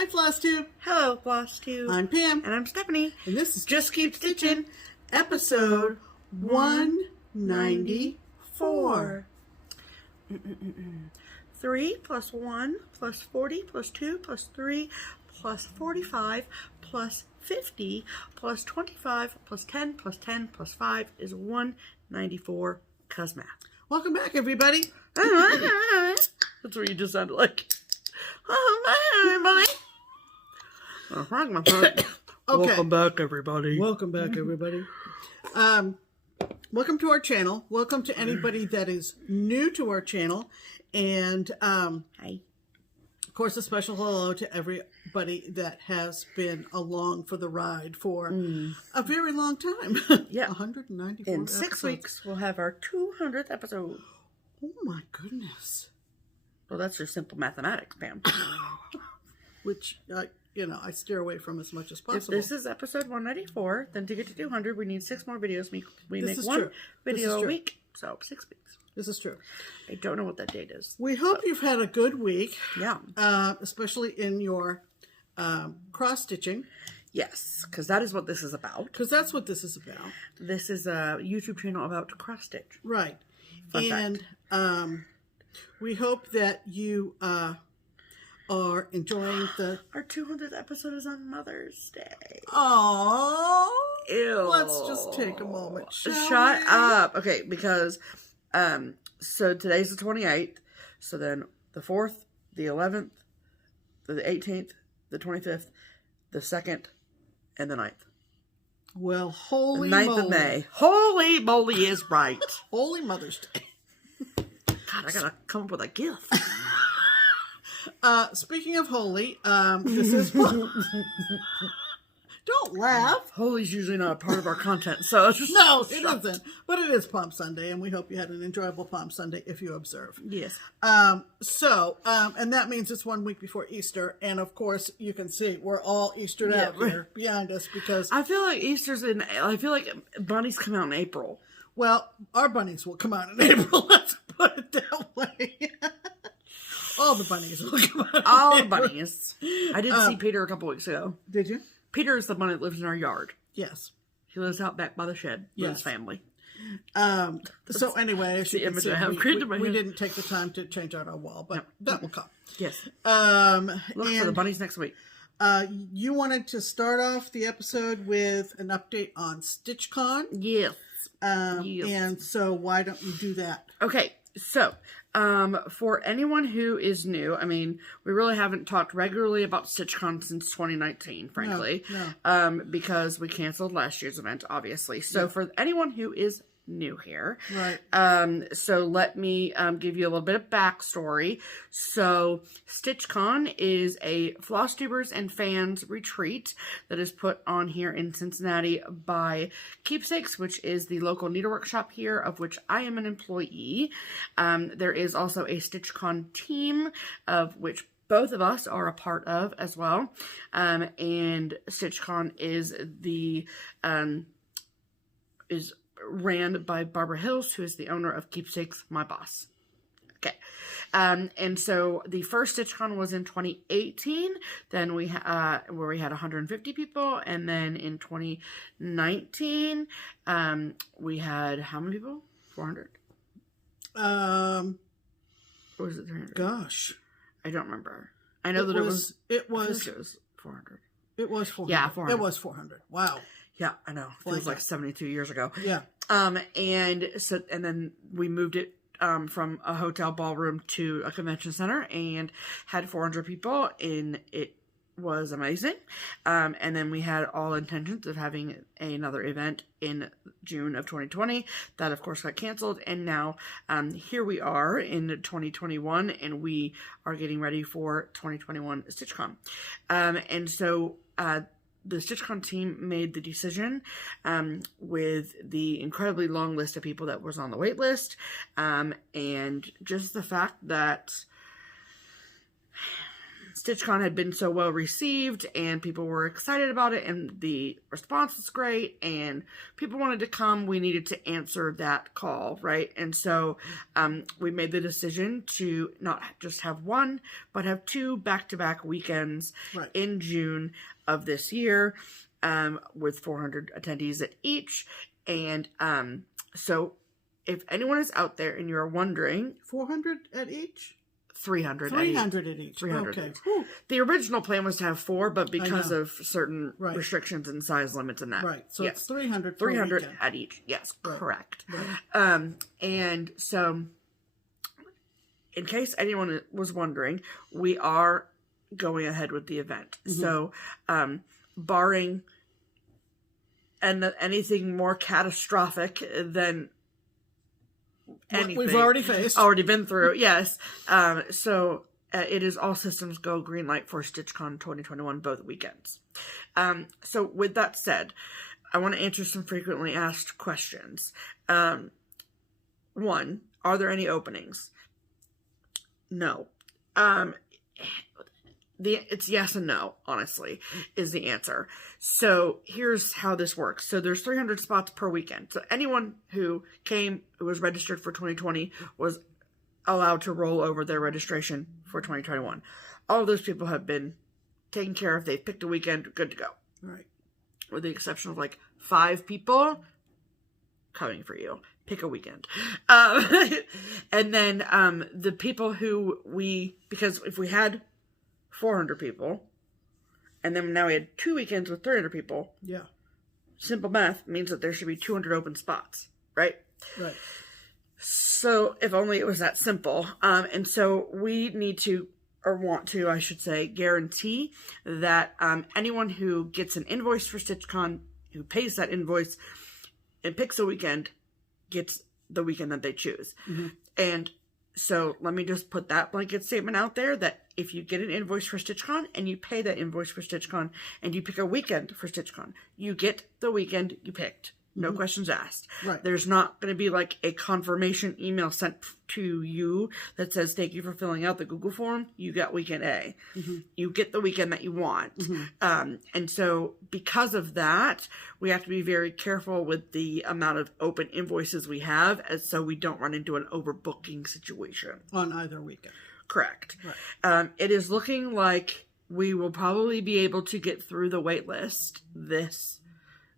Hi, FlossTube. Hello, FlossTube. I'm Pam. And I'm Stephanie. And this is Just Keep Stitching, episode 194. 3 plus 1 plus 40 plus 2 plus 3 plus 45 plus 50 plus 25 plus 10 plus 10 plus 5 is 194 cuz math. Welcome back, everybody. That's what you just sounded like. Okay. Welcome back, everybody. Welcome back, everybody. Welcome to our channel. Welcome to anybody that is new to our channel. And, Hi. of course, a special hello to everybody that has been along for the ride for a very long time. Yeah. 194 In 6 episodes. weeks, we'll have our 200th episode. Oh, my goodness. Well, that's just simple mathematics, Pam. Which, I steer away from as much as If possible. this is episode 194, then to get to 200, we need 6 more videos. We This make is one true. video This is a true. week, so 6 weeks. This is true. I don't know what that date is. We hope you've had a good week. Yeah. Especially in your cross-stitching. Yes, because that is what this is about. Because that's what this is about. This is a YouTube channel about cross-stitch. Right. Fun and we hope that you are enjoying the... Our 200th episode is on Mother's Day. Aww. Ew. Let's just take a moment. Shut up. Okay, because so today's the 28th. So then the 4th, the 11th, the 18th, the 25th, the 2nd, and the 9th. Well, holy The 9th moly. of May. Holy moly is right. Holy Mother's Day. God, I gotta come up with a gift. Speaking of holy, this is... Don't laugh. Holy's usually not a part of our content, so it's just No, it isn't. But it is Palm Sunday, and we hope you had an enjoyable Palm Sunday if you observe. Yes. And that means it's 1 week before Easter, and of course, you can see we're all Eastered out here behind us because, I feel like I feel like bunnies come out in April. well, our bunnies will come out in April. Let's put it that way. All the bunnies will come out. All the bunnies. I did see Peter a couple weeks ago. Did you? Peter is the bunny that lives in our yard. Yes. He lives out back by the shed with his Yes. family. So anyway, as you the can image see, I have created in my we head. didn't take the time to change out our wall, but that will come. Yes. Look for the And bunnies next week. you wanted to start off the episode with an update on StitchCon. Yes. Yes. And so why don't you do that? Okay, so for anyone who is new, I mean, we really haven't talked regularly about StitchCon since 2019, frankly, No. because we canceled last year's event, obviously. So for anyone who is new here, Right. so let me give you a little bit of backstory. So StitchCon is a FlossTubers and fans retreat that is put on here in Cincinnati by Keepsakes, which is the local needlework shop here, of which I am an employee. There is also a StitchCon team, of which both of us are a part of as well. And StitchCon is ran by Barbara Hills, who is the owner of Keepsakes, my boss. Okay. And so the first StitchCon was in 2018, then where we had 150 people, and then in 2019, we had how many people? 400? Or was it 300? Gosh. I don't remember. I know it was 400. It was 400. Yeah, 400. It was 400. Wow. Yeah, I know. It was like 72 years ago. Yeah. And then we moved it from a hotel ballroom to a convention center and had 400 people, and it was amazing. And then we had all intentions of having another event in June of 2020. That, of course, got canceled, and now here we are in 2021, and we are getting ready for 2021 StitchCon. And so the StitchCon team made the decision with the incredibly long list of people that was on the wait list, and just the fact that StitchCon had been so well received and people were excited about it and the response was great and people wanted to come, we needed to answer that call, right? And so we made the decision to not just have one, but have 2 back-to-back weekends in June of this year with 400 attendees at each. And so if anyone is out there and you're wondering... 400 at each? 300 at each. 300 okay. at each. The original plan was to have 4, but because of certain restrictions and size limits and that. Right. So it's 300 300 at each. Yes, correct. Right. And so, in case anyone was wondering, we are going ahead with the event. So, barring anything more catastrophic than anything we've already been through, yes. So it is all systems go, green light for StitchCon 2021 both weekends. So with that said, I want to answer some frequently asked questions. 1, are there any openings? No. It's yes and no, honestly, is the answer. So here's how this works. So there's 300 spots per weekend. So anyone who was registered for 2020 was allowed to roll over their registration for 2021. All of those people have been taken care of. They've picked a weekend, good to go. Right. With the exception of like 5 people coming for you. Pick a weekend. And then the people who because if we had 400 people, and then now we had 2 weekends with 300 people. Yeah. Simple math means that there should be 200 open spots, right? Right. So if only it was that simple. And so we need to, or want to, I should say, guarantee that anyone who gets an invoice for StitchCon, who pays that invoice and picks a weekend, gets the weekend that they choose. And so let me just put that blanket statement out there that if you get an invoice for StitchCon and you pay that invoice for StitchCon and you pick a weekend for StitchCon, you get the weekend you picked. No questions asked. Right. There's not going to be like a confirmation email sent to you that says, thank you for filling out the Google form. You got weekend A. You get the weekend that you want. And so because of that, we have to be very careful with the amount of open invoices we have, so we don't run into an overbooking situation. On either weekend. Correct. Right. It is looking like we will probably be able to get through the wait list this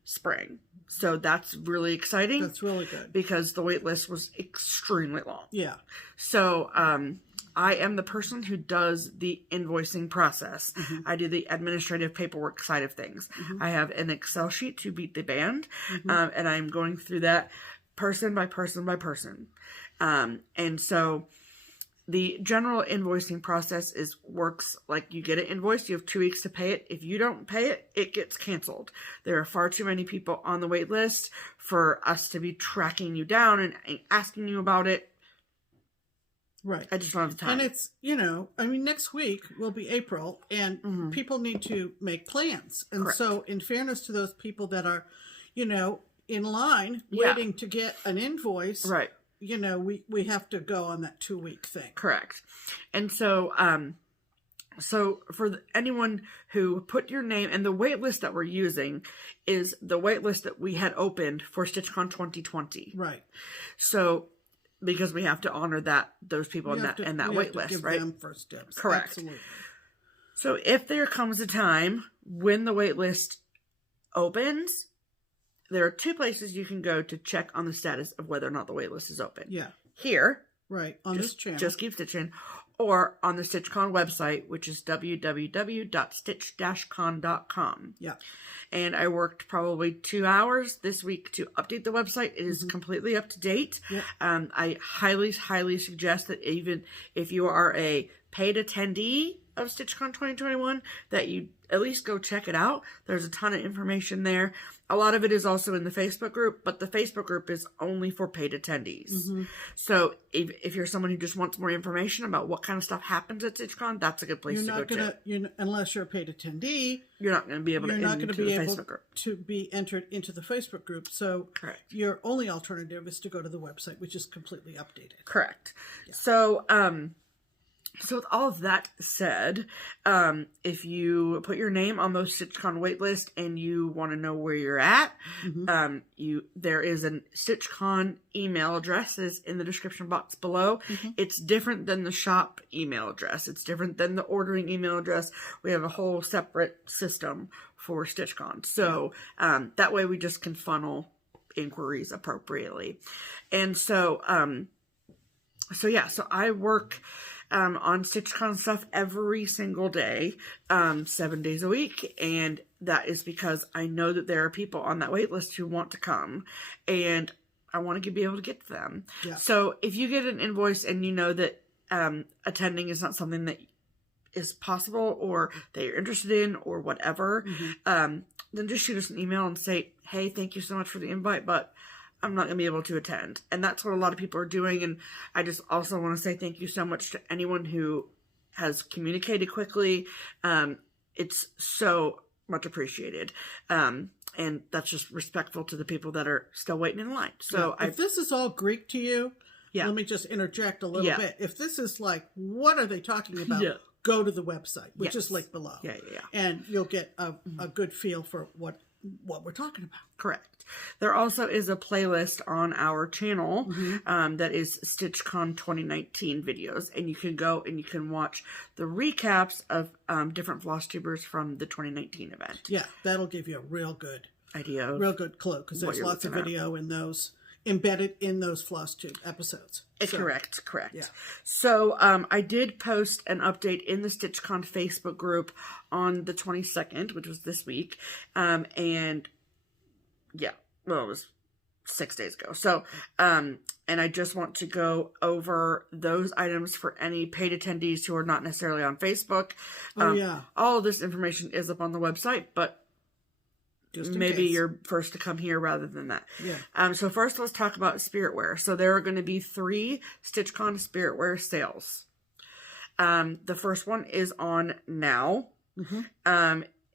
spring. So that's really exciting. That's really good. Because the wait list was extremely long. Yeah. So I am the person who does the invoicing process. I do the administrative paperwork side of things. I have an Excel sheet to beat the band. And I'm going through that person by person by person. And so the general invoicing process works like you get an invoice, you have 2 weeks to pay it. If you don't pay it, it gets canceled. There are far too many people on the wait list for us to be tracking you down and asking you about it. Right. I just don't have the time. And it's, next week will be April and people need to make plans. And so in fairness to those people that are, in line waiting to get an invoice. Right. We have to go on that 2-week thing. Correct. And so, for anyone who put your name, and the wait list that we're using is the wait list that we had opened for StitchCon 2020. Right. So, because we have to honor those people in that wait list, give right? Them first dibs. Correct. Absolutely. So, if there comes a time when the wait list opens, there are 2 places you can go to check on the status of whether or not the waitlist is open. Yeah. Here. Right. On this channel. JustKeepStitchin. Or on the StitchCon website, which is www.stitch-con.com. Yeah. And I worked probably 2 hours this week to update the website. It is completely up to date. Yeah. I highly, highly suggest that even if you are a paid attendee of StitchCon 2021, that you at least go check it out. There's a ton of information there. A lot of it is also in the Facebook group, but the Facebook group is only for paid attendees. So if you're someone who just wants more information about what kind of stuff happens at StitchCon, that's a good place to go to. Unless you're a paid attendee, you're not going to be able to be entered into the Facebook group. So your only alternative is to go to the website, which is completely updated. Correct. Yeah. So, So with all of that said, if you put your name on the StitchCon waitlist and you want to know where you're at, there is a StitchCon email address is in the description box below. It's different than the shop email address. It's different than the ordering email address. We have a whole separate system for StitchCon. So that way we just can funnel inquiries appropriately. And so, so I work on StitchCon stuff every single day, 7 days a week. And that is because I know that there are people on that wait list who want to come and I want to be able to get to them. Yeah. So if you get an invoice and you know that attending is not something that is possible or that you're interested in or whatever, then just shoot us an email and say, hey, thank you so much for the invite, but I'm not going to be able to attend. And that's what a lot of people are doing. And I just also want to say thank you so much to anyone who has communicated quickly. It's so much appreciated. And that's just respectful to the people that are still waiting in line. So if this is all Greek to you, let me just interject a little bit. If this is like, what are they talking about? Go to the website, which is linked below. And you'll get a good feel for what we're talking about. Correct. There also is a playlist on our channel that is StitchCon 2019 videos, and you can go and you can watch the recaps of different FlossTubers from the 2019 event. Yeah, that'll give you a real good idea, real good clue, because there's lots of video in those embedded in those FlossTube episodes. Correct. Yeah. So I did post an update in the StitchCon Facebook group on the 22nd, which was this week, and yeah, well, it was 6 days ago. So, and I just want to go over those items for any paid attendees who are not necessarily on Facebook. All of this information is up on the website, but just maybe you're first to come here rather than that. So first, let's talk about spiritware. So there are going to be 3 StitchCon spiritware sales. The first one is on now.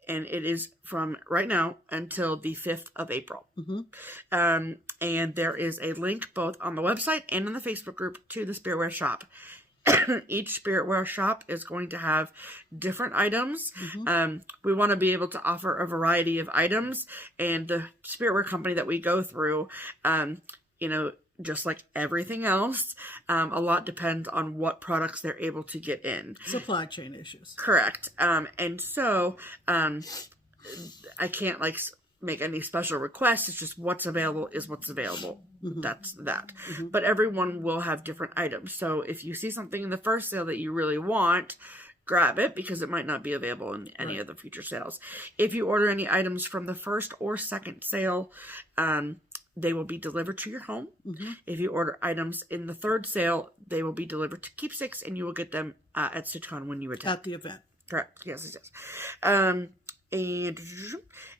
And it is from right now until the 5th of April. And there is a link both on the website and in the Facebook group to the spiritware shop. Each spiritware shop is going to have different items. We want to be able to offer a variety of items, and the spiritware company that we go through, just like everything else, a lot depends on what products they're able to get in. Supply chain issues. Correct. And so I can't make any special requests. It's just what's available is what's available. That's that. But everyone will have different items. So if you see something in the first sale that you really want, grab it, because it might not be available in any of the future sales. If you order any items from the first or second sale, they will be delivered to your home. If you order items in the third sale, they will be delivered to Keepsakes, and you will get them at StitchCon when you attend. At the event. Correct. Yes.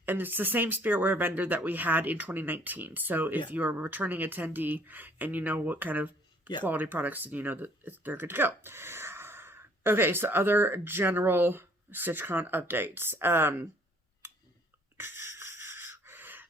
And it's the same spiritware vendor that we had in 2019. So if you're a returning attendee and you know what kind of quality products, and you know that they're good to go. Okay, so other general StitchCon updates.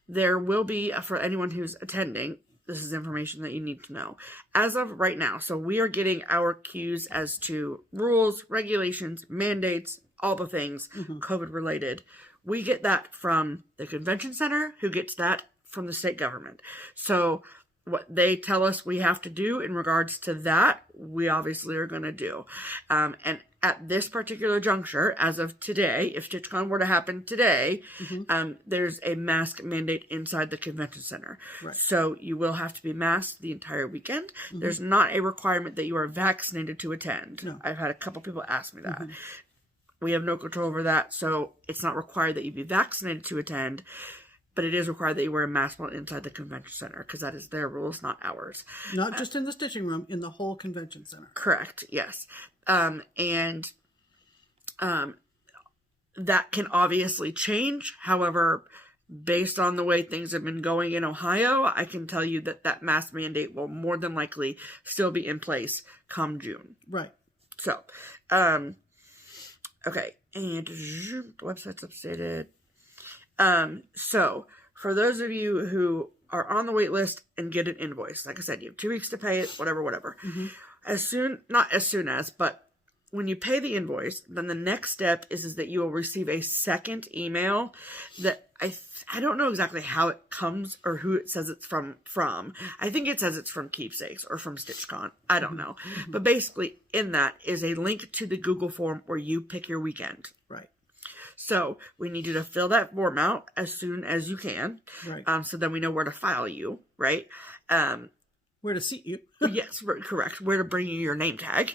There will be, for anyone who's attending, this is information that you need to know. As of right now, so we are getting our cues as to rules, regulations, mandates, all the things COVID related. We get that from the convention center, who gets that from the state government. So what they tell us we have to do in regards to that, we obviously are going to do. And at this particular juncture, as of today, if StitchCon were to happen today, there's a mask mandate inside the convention center. So you will have to be masked the entire weekend. There's not a requirement that you are vaccinated to attend. No. I've had a couple people ask me that. We have no control over that, so it's not required that you be vaccinated to attend, but it is required that you wear a mask while inside the convention center, because that is their rules, not ours. Not just in the stitching room, in the whole convention center. Correct, yes. And that can obviously change. However, based on the way things have been going in Ohio, I can tell you that that mask mandate will more than likely still be in place come June. Right. So, okay, and the website's updated. So, for those of you who are on the wait list and get an invoice, like I said, you have 2 weeks to pay it, whatever. Not as soon as, but when you pay the invoice, then the next step is that you will receive a second email that I don't know exactly how it comes or who it says it's from. I think it says it's from Keepsakes or from StitchCon. I don't know. But basically in that is a link to the Google form where you pick your weekend. Right. So we need you to fill that form out as soon as you can. Right. So then we know where to file you, right? Where to seat you. Yes, correct. Where to bring you your name tag.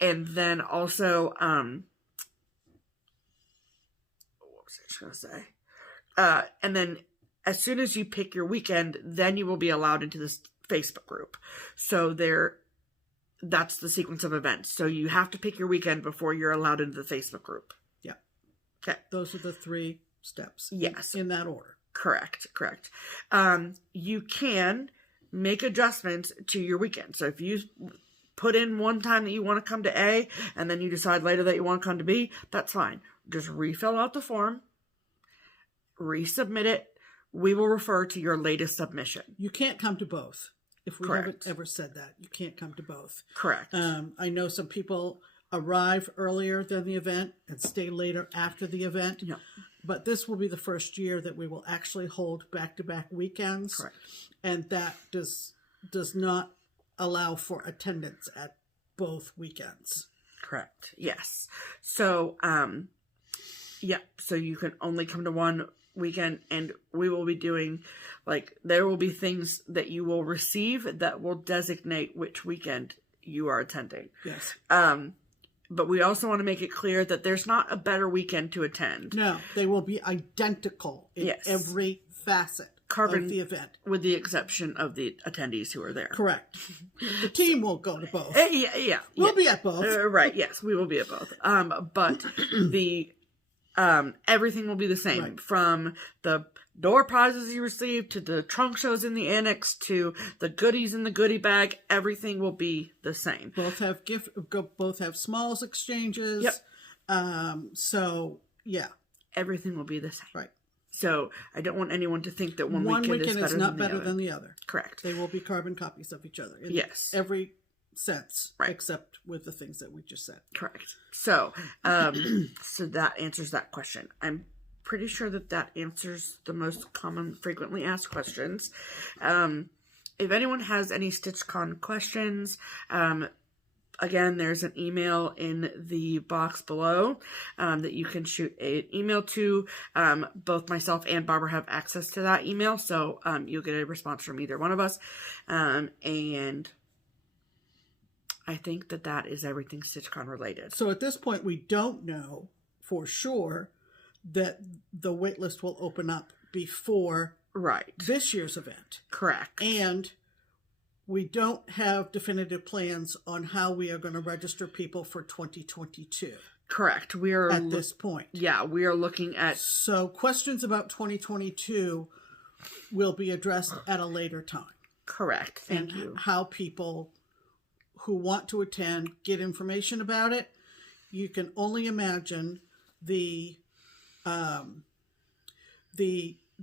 And then also, what was I just going to say? And then as soon as you pick your weekend, then you will be allowed into this Facebook group. So that's the sequence of events. So you have to pick your weekend before you're allowed into the Facebook group. Yeah. Okay. Those are the 3 steps. Yes. In that order. Correct. You can make adjustments to your weekend. So if you put in one time that you want to come to A, and then you decide later that you want to come to B, that's fine. Just refill out the form, resubmit it. We will refer to your latest submission. You can't come to both. If we Correct. haven't ever said that, you can't come to both. Correct. I know some people arrive earlier than the event and stay later after the event. Yeah. But this will be the first year that we will actually hold back-to-back weekends. Correct. And that does not allow for attendance at both weekends. Correct. Yes. So, so you can only come to one weekend, and we will be doing, there will be things that you will receive that will designate which weekend you are attending. Yes. But we also want to make it clear that there's not a better weekend to attend. No, they will be identical in every facet of the event. With the exception of the attendees who are there. Correct. The team will go to both. We'll be at both. Right, yes, we will be at both. But the everything will be the same. Right. From the door prizes you receive to the trunk shows in the annex to the goodies in the goodie bag, everything will be the same. Both have smalls exchanges. Yep. So yeah, everything will be the same. Right. So I don't want anyone to think that one weekend is not better than the other. Correct. They will be carbon copies of each other. In every sense, right. Except with the things that we just said. Correct. So, so that answers that question. I'm pretty sure that answers the most common, frequently asked questions. If anyone has any StitchCon questions, again, there's an email in the box below that you can shoot an email to. Both myself and Barbara have access to that email, so you'll get a response from either one of us. And I think that is everything StitchCon related. So at this point, we don't know for sure that the waitlist will open up before this year's event. Correct. And we don't have definitive plans on how we are going to register people for 2022. Correct. We are at this point. Yeah, we are looking at. So questions about 2022 will be addressed at a later time. Correct. Thank you. How people who want to attend get information about it. You can only imagine the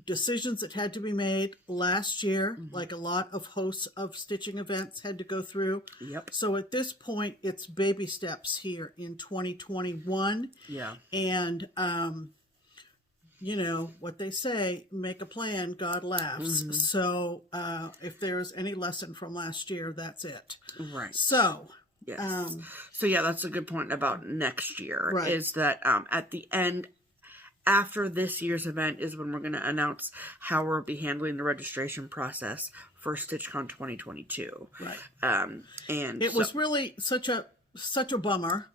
decisions that had to be made last year, like a lot of hosts of stitching events had to go through. Yep. So at this point, it's baby steps here in 2021. Yeah. And, you know, what they say, make a plan, God laughs. Mm-hmm. So if there's any lesson from last year, that's it. Right. So... Yes. So yeah, that's a good point about next year. Right. Is that at the end, after this year's event, is when we're going to announce how we'll be handling the registration process for StitchCon 2022. Right. And it was really such a bummer.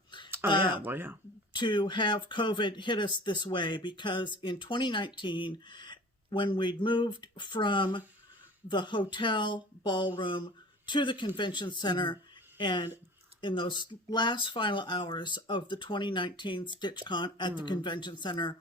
To have COVID hit us this way, because in 2019, when we'd moved from the hotel ballroom to the convention center, and in those last final hours of the 2019 StitchCon at the convention center,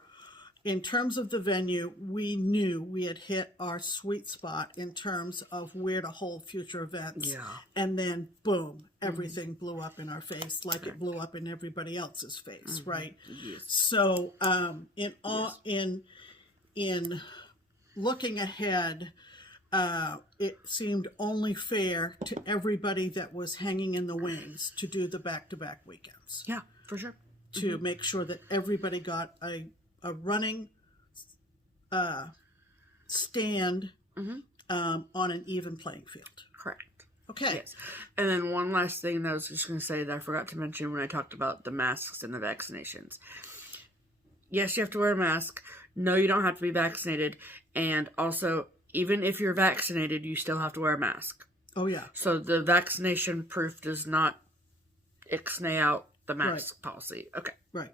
in terms of the venue, we knew we had hit our sweet spot in terms of where to hold future events. Yeah. And then, boom, everything blew up in our face, like it blew up in everybody else's face, right? Yes. So, in looking ahead, it seemed only fair to everybody that was hanging in the wings to do the back-to-back weekends. Yeah, for sure. To make sure that everybody got a running stand on an even playing field. Correct. Okay. Yes. And then one last thing that I was just going to say that I forgot to mention when I talked about the masks and the vaccinations. Yes, you have to wear a mask. No, you don't have to be vaccinated. And also, even if you're vaccinated, you still have to wear a mask. Oh, yeah. So the vaccination proof does not ixnay out the mask policy. Okay. Right.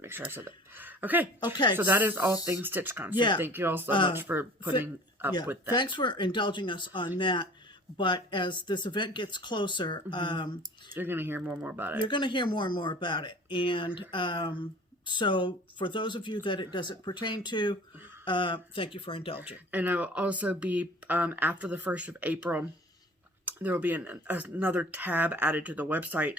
Make sure I said that. Okay. Okay. So that is all things StitchCon. So thank you all so much for putting up with that. Thanks for indulging us on that. But as this event gets closer, you're going to hear more and more about it. You're going to hear more and more about it. And so for those of you that it doesn't pertain to, thank you for indulging. And I will also be, after the 1st of April, there will be another tab added to the website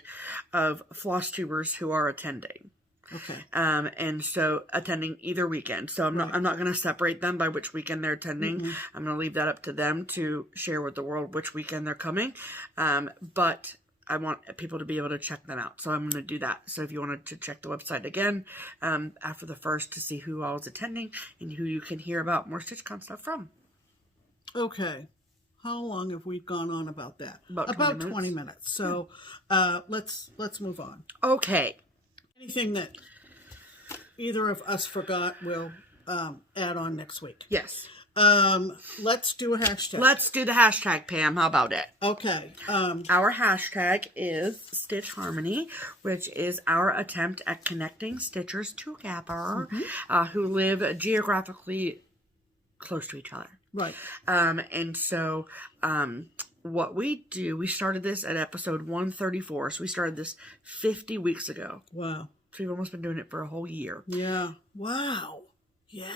of FlossTubers who are attending. Okay. And so attending either weekend. So I'm not going to separate them by which weekend they're attending. I'm going to leave that up to them to share with the world which weekend they're coming. But I want people to be able to check them out. So I'm going to do that. So if you wanted to check the website again, after the 1st to see who all is attending and who you can hear about more StitchCon stuff from. Okay. How long have we gone on about that? About 20 minutes. So let's move on. Okay. Anything that either of us forgot, we'll add on next week. Yes. Let's do a hashtag. Let's do the hashtag, Pam. How about it? Okay. Our hashtag is Stitch Harmony, which is our attempt at connecting stitchers together who live geographically close to each other. Right. And so what we do, we started this at episode 134. So we started this 50 weeks ago. Wow. So we've almost been doing it for a whole year. Yeah. Wow. Yeah.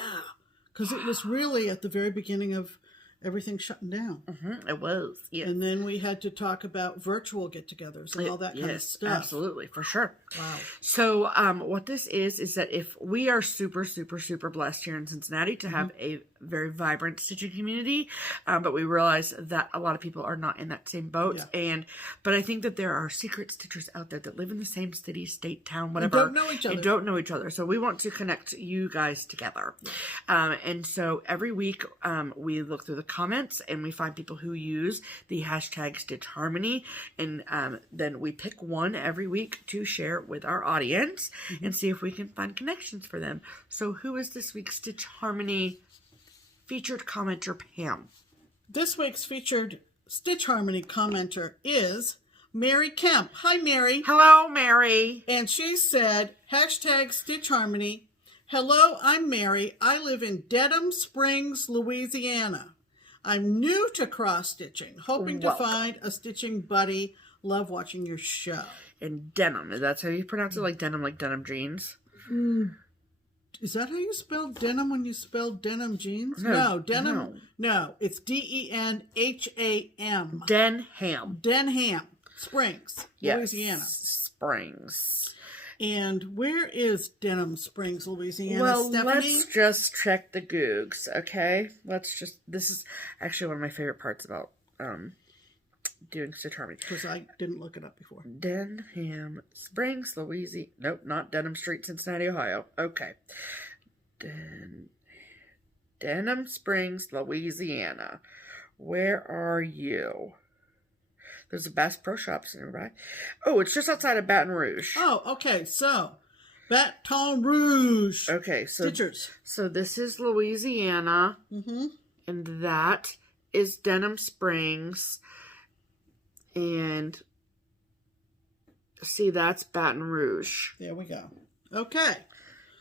Because it was really at the very beginning of everything shutting down. It was, yes. And then we had to talk about virtual get-togethers and all that kind of stuff. Absolutely, for sure. Wow. So what this is that if we are super, super, super blessed here in Cincinnati to have a very vibrant stitching community, but we realize that a lot of people are not in that same boat. Yeah. But I think that there are secret stitchers out there that live in the same city, state, town, whatever. And don't know each other. So we want to connect you guys together. And so every week we look through the comments and we find people who use the hashtag Stitch Harmony, and then we pick one every week to share with our audience and see if we can find connections for them. So who is this week's Stitch Harmony featured commenter, Pam? This week's featured Stitch Harmony commenter is Mary Kemp. Hi, Mary. Hello, Mary. And she said, hashtag Stitch Harmony. Hello, I'm Mary. I live in Dedham Springs, Louisiana. I'm new to cross-stitching, hoping to find a stitching buddy. Love watching your show. And denim, that's how you pronounce it? Like denim jeans? Is that how you spell denim when you spell denim jeans? No, denim. No, it's Denham. Denham Springs, Louisiana. Springs. And where is Denham Springs, Louisiana, well, Stephanie? Let's just check the Googs, okay? This is actually one of my favorite parts about doing Stitch Harmony. Because I didn't look it up before. Denham Springs, Louisiana. Nope, not Denham Street, Cincinnati, Ohio. Okay. Denham Springs, Louisiana. Where are you? There's a Bass Pro Shops nearby. Oh, it's just outside of Baton Rouge. Oh, okay. So, Baton Rouge. Okay, so Stitchers. So this is Louisiana. And that is Denham Springs. And see, that's Baton Rouge. There we go. Okay.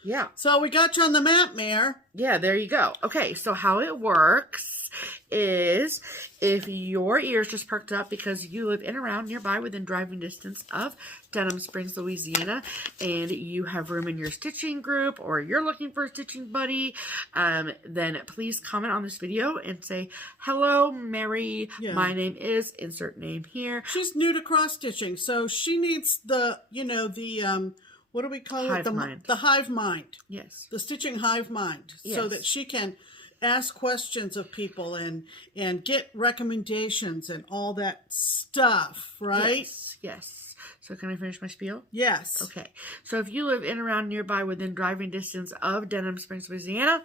Yeah. So we got you on the map, Mayor. Yeah, there you go. Okay, so how it works is if your ears just perked up because you live in around nearby within driving distance of Denham Springs, Louisiana, and you have room in your stitching group or you're looking for a stitching buddy, then please comment on this video and say, hello, Mary. Yeah. My name is, insert name here. She's new to cross-stitching, so she needs the, what do we call it? Hive mind. The hive mind. Yes. The stitching hive mind. Yes. So that she can ask questions of people and get recommendations and all that stuff, right? Yes. So can I finish my spiel? Yes. Okay. So if you live in around nearby within driving distance of Denham Springs, Louisiana,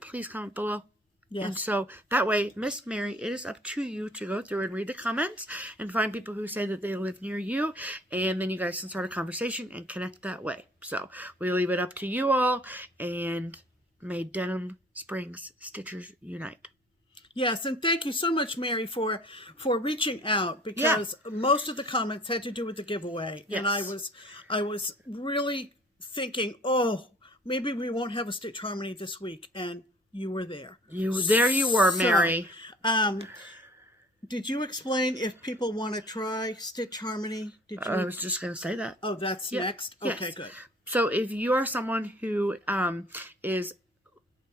please comment below. Yes. And so that way, Miss Mary, it is up to you to go through and read the comments and find people who say that they live near you. And then you guys can start a conversation and connect that way. So we leave it up to you all. And may Denham Springs Stitchers unite. Yes, and thank you so much, Mary, for reaching out, because most of the comments had to do with the giveaway. Yes. And I was really thinking, oh, maybe we won't have a Stitch Harmony this week, and you were there. You were, Mary. So, did you explain if people want to try Stitch Harmony? Did you? I was just going to say that. Oh, that's next? Yes. Okay, good. So if you are someone who is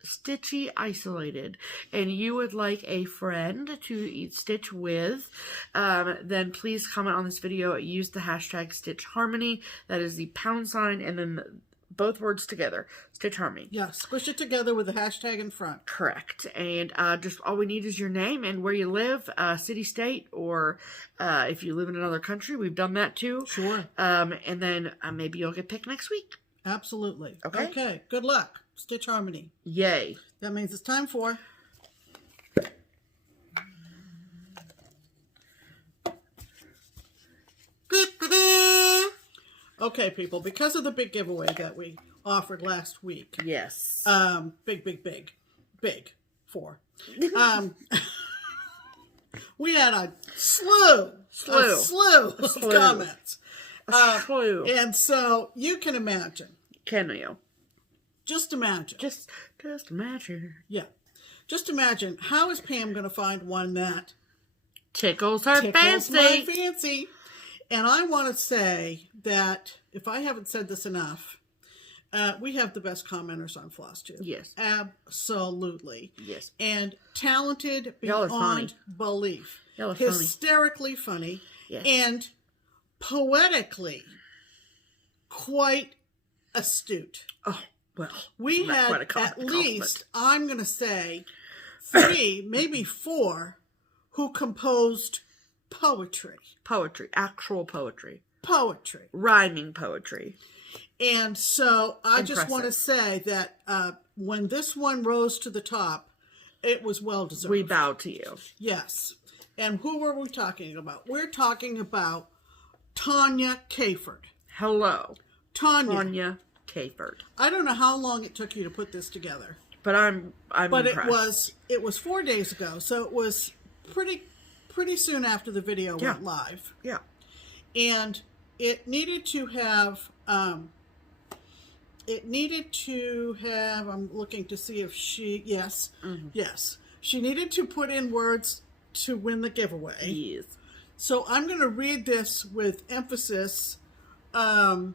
stitchy isolated and you would like a friend to stitch with, then please comment on this video. Use the hashtag Stitch Harmony. That is the # and then both words together, Stitch Harmony. Yeah, squish it together with the hashtag in front. Correct. And just all we need is your name and where you live, city, state, or if you live in another country, we've done that too. Sure. And then maybe you'll get picked next week. Absolutely. Okay. Okay. Good luck. Stitch Harmony. Yay. That means it's time for... Okay, people, because of the big giveaway that we offered last week. Yes. Big. 4. We had a slew of comments. And so you can imagine. Can you? Just imagine. Just imagine. Yeah. Just imagine, how is Pam going to find one that tickles my fancy? And I want to say that, if I haven't said this enough, we have the best commenters on FlossTube. Yes. Absolutely. Yes. And talented Y'all are beyond funny. belief. Y'all are hysterically funny. Yes. And poetically quite astute. Oh, well. We had at least, I'm going to say, 3, maybe 4, who composed poetry. Poetry. Actual poetry. Poetry. Rhyming poetry. And so I just want to say that when this one rose to the top, it was well deserved. We bow to you. Yes. And who were we talking about? We're talking about Tanya Caford. Hello. Tanya Caford. I don't know how long it took you to put this together. But I'm impressed. It was 4 days ago, so it was pretty soon after the video went live. Yeah. And it needed to have I'm looking to see if yes. She needed to put in words to win the giveaway. Yes. So I'm going to read this with emphasis, and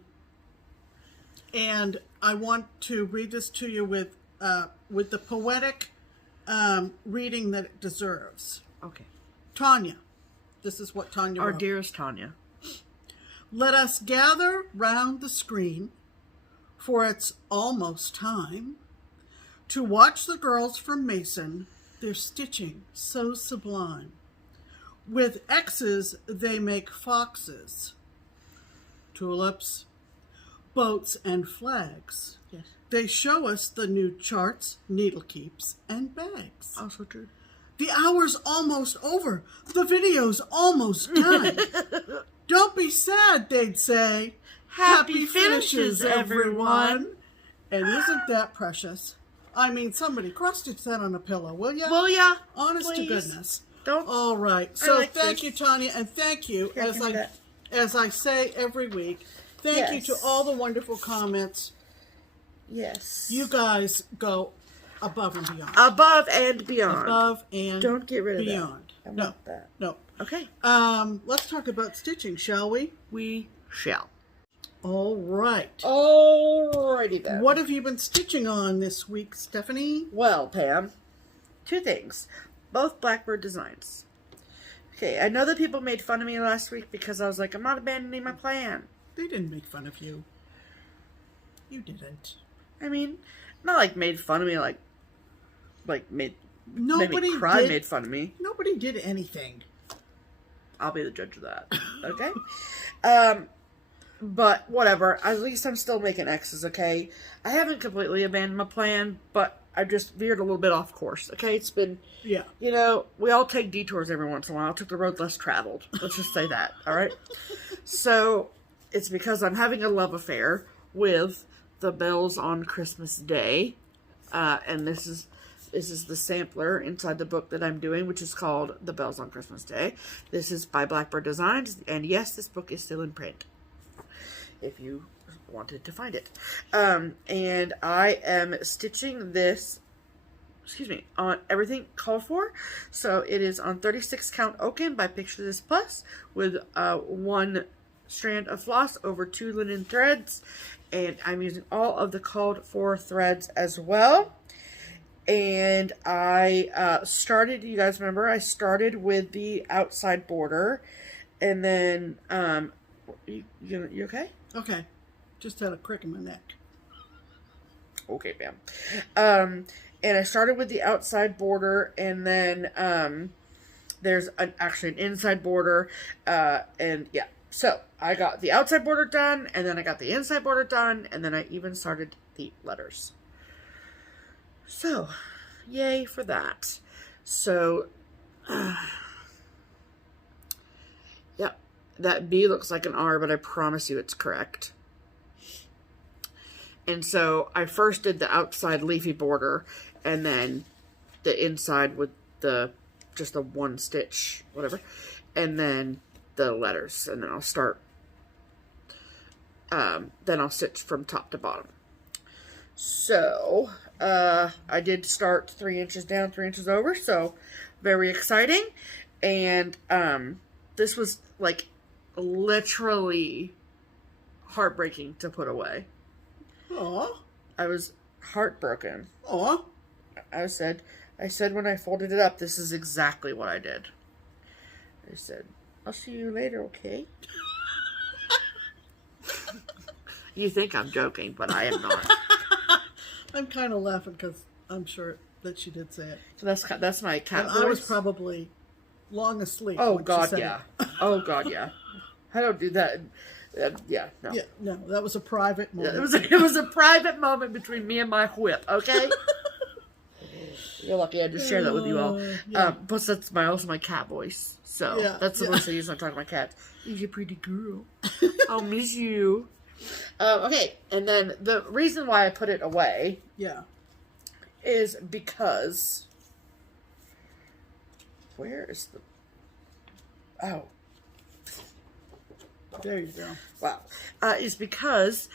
I want to read this to you with the poetic reading that it deserves. Okay. Tanya. This is what Tanya wrote. Our dearest Tanya. Let us gather round the screen, for it's almost time to watch the girls from Mason, their stitching so sublime. With X's they make foxes, tulips, boats, and flags. Yes. They show us the new charts, needle keeps, and bags. Also true. The hour's almost over. The video's almost done. Don't be sad, they'd say. Happy finishes, everyone. And isn't that precious? I mean, somebody cross-stitch that on a pillow, will ya? Will ya? Honest Please. to goodness. Don't. All right. So like thank this. you, Tanya, and thank you, Here, as I say every week, thank you to all the wonderful comments. Yes. You guys go above and beyond. Above and beyond. Above and Don't get rid of beyond. that. I No. want that. No. Okay. Let's talk about stitching, shall we? We shall. All right. Alrighty then. What have you been stitching on this week, Stephanie? Well, Pam, 2 things. Both Blackbird designs. Okay, I know that people made fun of me last week because I was like, I'm not abandoning my plan. They didn't make fun of you. You didn't. I mean, not like made fun of me like like made Nobody me cry, did, made fun of me. Nobody did anything. I'll be the judge of that. Okay? But whatever. At least I'm still making X's, okay? I haven't completely abandoned my plan, but I just veered a little bit off course, okay? It's been, yeah. You know, we all take detours every once in a while. I took the road less traveled. Let's just say that, all right? So, it's because I'm having a love affair with the bells on Christmas Day. And this is the sampler inside the book that I'm doing, which is called The Bells on Christmas Day. This is by Blackbird Designs, and yes, this book is still in print, if you wanted to find it. And I am stitching this, on everything called for. So it is on 36 count Oaken by Picture This Plus with 1 strand of floss over 2 linen threads. And I'm using all of the called for threads as well. And I started, you guys remember, I started with the outside border. And then, you okay? Okay. Just had a crick in my neck. Okay, ma'am. And I started with the outside border, and then there's actually an inside border, and yeah. So I got the outside border done, and then I got the inside border done, and then I even started the letters. So, yay for that. So, yeah, that B looks like an R, but I promise you it's correct. And so I first did the outside leafy border, and then the inside with just the 1 stitch, whatever, and then the letters, and then I'll start, then I'll stitch from top to bottom. So, I did start 3 inches down, 3 inches over, so very exciting. And, this was, like, literally heartbreaking to put away. Aw. I was heartbroken. Aw. I said when I folded it up, this is exactly what I did. I said, I'll see you later, okay? You think I'm joking, but I am not. I'm kind of laughing because I'm sure that she did say it. So that's my cat And voice. I was probably long asleep. Oh, when God, she said yeah. it. Oh, God, yeah. I don't do that. Yeah, no. Yeah, no, that was a private moment. It was a private moment between me and my whip, okay? You're lucky I just shared that with you all. Yeah. Plus, that's also my cat voice. So, Yeah, that's the voice I use when I'm talking to my cat. You're a pretty girl. I'll miss you. Okay, and then the reason why I put it away is because... Where is the... Oh. There you go. Wow. Is because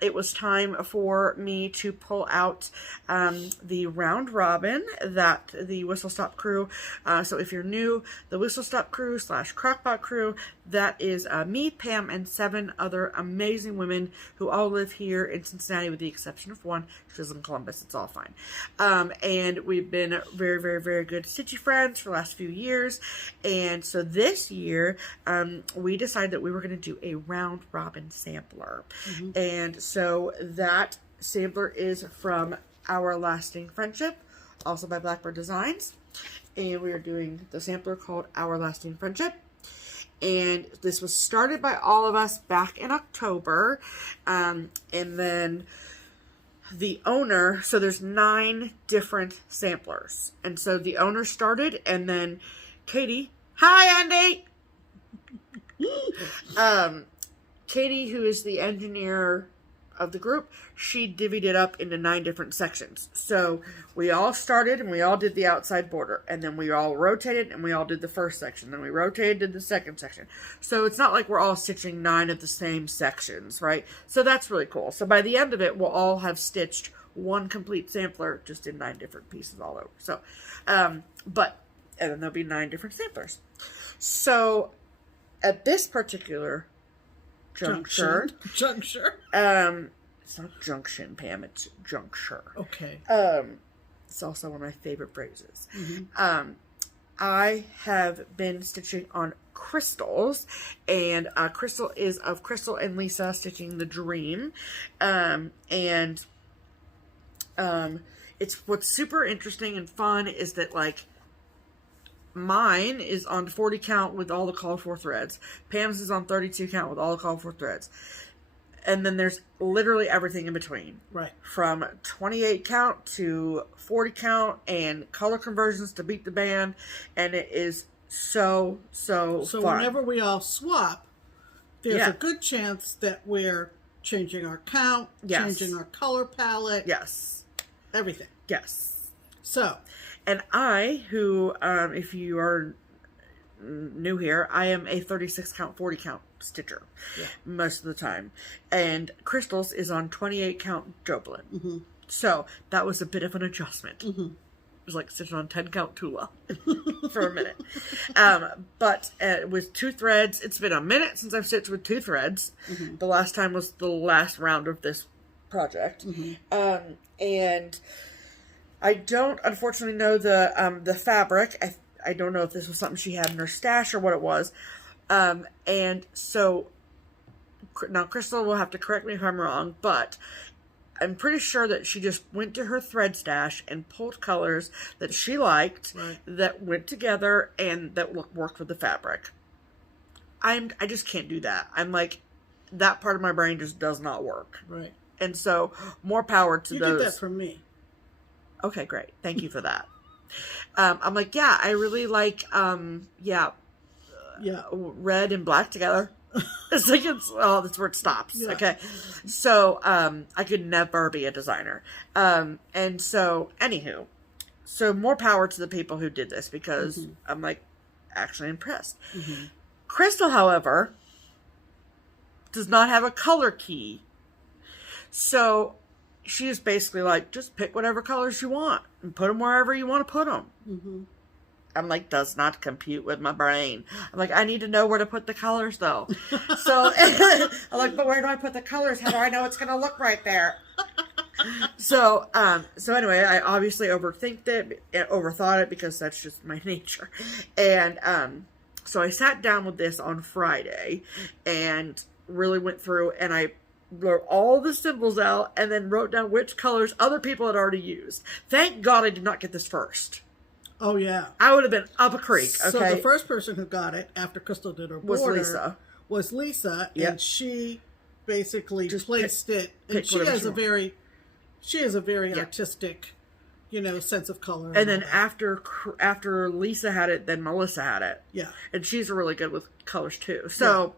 it was time for me to pull out the round robin that the Whistle Stop Crew, so if you're new, the Whistle Stop Crew / Crackpot Crew, that is me, Pam, and 7 other amazing women who all live here in Cincinnati with the exception of 1. She lives in Columbus. It's all fine. And we've been very, very, very good stitchy friends for the last few years. And so this year, we decided that we were going to do a round robin sampler. Mm-hmm. And so that sampler is from Our Lasting Friendship, also by Blackbird Designs. And we are doing the sampler called Our Lasting Friendship. And this was started by all of us back in October. And then the owner, so there's 9 different samplers. And so the owner started, and then Katie, hi Andy! Katie, who is the engineer of the group, she divvied it up into 9 different sections. So we all started and we all did the outside border, and then we all rotated and we all did the first section, then we rotated, did the second section. So it's not like we're all stitching 9 of the same sections, right? So that's really cool. So by the end of it, we'll all have stitched 1 complete sampler just in 9 different pieces all over. So, and then there'll be 9 different samplers. So at this particular juncture. It's not junction, Pam. It's juncture. Okay. It's also one of my favorite phrases. Mm-hmm. I have been stitching on crystals, and Crystal is of Crystal and Lisa Stitching the Dream, what's super interesting and fun is that, like, mine is on 40 count with all the called for threads. Pam's is on 32 count with all the called for threads. And then there's literally everything in between. Right. From 28 count to 40 count and color conversions to beat the band. And it is so fun. So whenever we all swap, there's a good chance that we're changing our count, changing our color palette. Yes. Everything. Yes. So. And I, who, if you are new here, I am a 36 count, 40 count stitcher most of the time. And Crystal's is on 28 count Joplin. Mm-hmm. So that was a bit of an adjustment. Mm-hmm. It was like stitching on 10 count Tula for a minute. But with 2 threads, it's been a minute since I've stitched with 2 threads. Mm-hmm. The last time was the last round of this project. Mm-hmm. And I don't, unfortunately, know the fabric. I don't know if this was something she had in her stash or what it was. And so, now Crystal will have to correct me if I'm wrong, but I'm pretty sure that she just went to her thread stash and pulled colors that she liked, that went together, and that worked with the fabric. I just can't do that. I'm like, that part of my brain just does not work. Right. And so, more power to those. You get that from me. Okay, great. Thank you for that. I'm like, yeah, I really like, red and black together. It's like, that's where it stops. Yeah. Okay. So, I could never be a designer. And so, anywho, so more power to the people who did this, because I'm like, actually impressed. Mm-hmm. Crystal, however, does not have a color key. So, she is basically like, just pick whatever colors you want and put them wherever you want to put them. Mm-hmm. I'm like, does not compute with my brain. I'm like, I need to know where to put the colors, though. So I'm like, but where do I put the colors? How do I know it's going to look right there? So anyway, I obviously overthought it, because that's just my nature. And so I sat down with this on Friday and really went through, and I wrote all the symbols out and then wrote down which colors other people had already used. Thank God I did not get this first. Oh, yeah. I would have been up a creek, okay? So the first person who got it after Crystal did her border was Lisa. Yep. And she basically just placed it. And she has a very artistic, sense of color. And then after Lisa had it, then Melissa had it. Yeah. And she's really good with colors, too. So,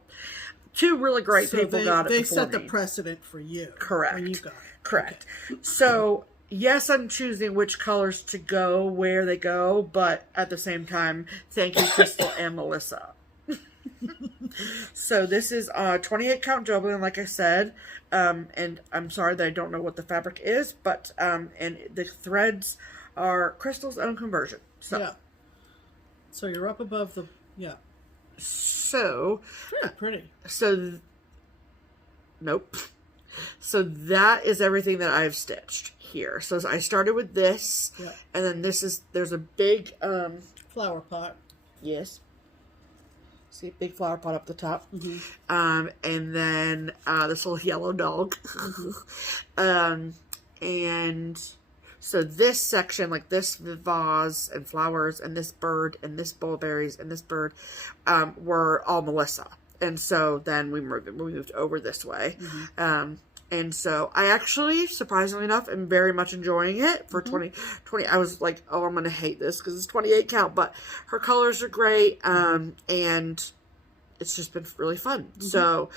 2 really great people got it They before set the me. precedent for you. Correct. When you got it. Correct. Okay. So, yes, I'm choosing which colors to go, where they go, but at the same time, thank you, Crystal and Melissa. So this is 28 count Joplin, like I said, and I'm sorry that I don't know what the fabric is, but and the threads are Crystal's own conversion. So yeah. So you're up above the So pretty. So nope. So that is everything that I've stitched here. So I started with this, and then there's a big flower pot. Yes. See a big flower pot up the top. Mm-hmm. And then this little yellow dog. Mm-hmm. And so this section, like this vase and flowers and this bird and this bullberries and this bird, were all Melissa. And so then we moved over this way. Mm-hmm. And so I actually, surprisingly enough, am very much enjoying it for 20. I was like, oh, I'm going to hate this because it's 28 count, but her colors are great. And it's just been really fun. Mm-hmm. So,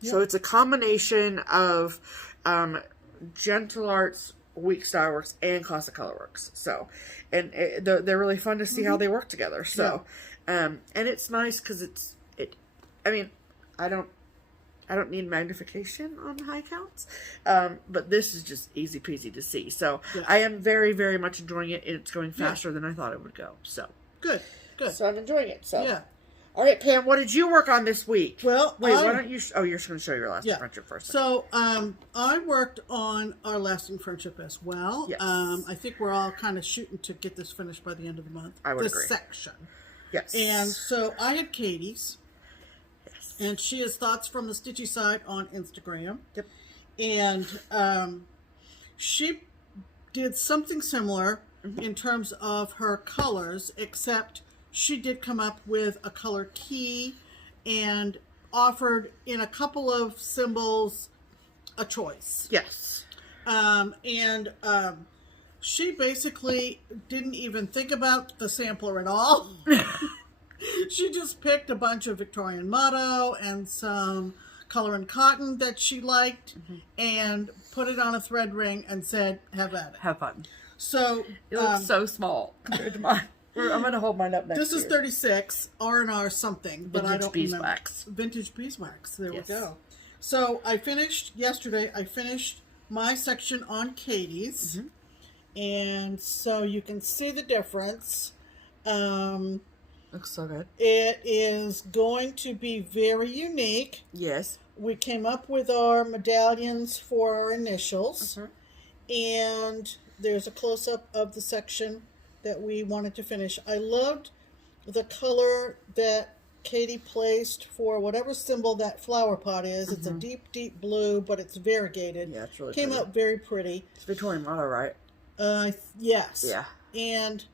so it's a combination of, Gentle Arts, Week Style Works, and Classic Color Works. So, and they're really fun to see how they work together. So, and it's nice because I don't need magnification on high counts, but this is just easy peasy to see. So I am very, very much enjoying it, and it's going faster than I thought it would go. So good. So I'm enjoying it. So all right, Pam, what did you work on this week? Well, wait, why don't you? You're just going to show your lasting friendship first. So I worked on our lasting friendship as well. Yes. I think we're all kind of shooting to get this finished by the end of the month. I would agree. This section. Yes. And so I had Katie's. And she has thoughts from the Stitchy side on Instagram. Yep. And she did something similar in terms of her colors, except she did come up with a color key and offered in a couple of symbols a choice. Yes. She basically didn't even think about the sampler at all. She just picked a bunch of Victorian motto and some color and cotton that she liked and put it on a thread ring and said, have at it. Have fun. So it looks so small compared to mine. I'm going to hold mine up next This is 36 R&R something, but I don't remember. Beeswax. Vintage beeswax. There we go. So I finished yesterday. I finished my section on Katie's, and so you can see the difference. Looks so good. It is going to be very unique. Yes. We came up with our medallions for our initials, and there's a close-up of the section that we wanted to finish. I loved the color that Katie placed for whatever symbol that flower pot is. It's a deep, deep blue, but it's variegated. Yeah, it's really Came pretty. out very pretty. It's Victorian motto, right? Yes. Yeah. And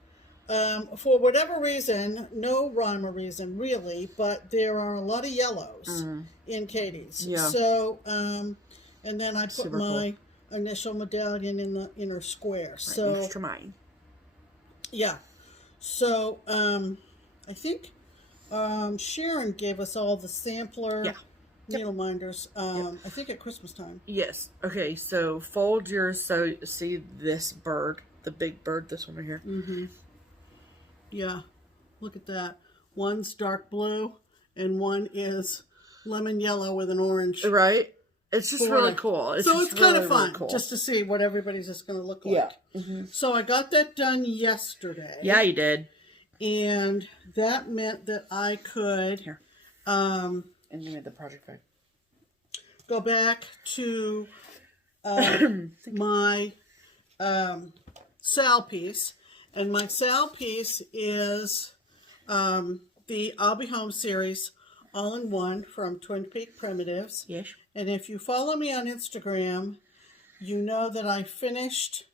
for whatever reason, no rhyme or reason really, but there are a lot of yellows in Katie's. Yeah. So, and then I put my initial medallion in the inner square. Right, so next to mine. Yeah. So, I think Sharon gave us all the sampler needle minders, I think at Christmas time. Yes. Okay, so fold your, so see this bird, the big bird, this one right here? Yeah. Look at that. One's dark blue and one is lemon yellow with an orange. Right? It's just really cool. It's kind of fun just to see what everybody's just going to look like. Yeah. So I got that done yesterday. Yeah, you did. And that meant that I could here. And you made the project guide. Go back to my SAL piece. And my SAL piece is the I'll Be Home series all-in-one from Twin Peak Primitives. Yes. And if you follow me on Instagram, you know that I finished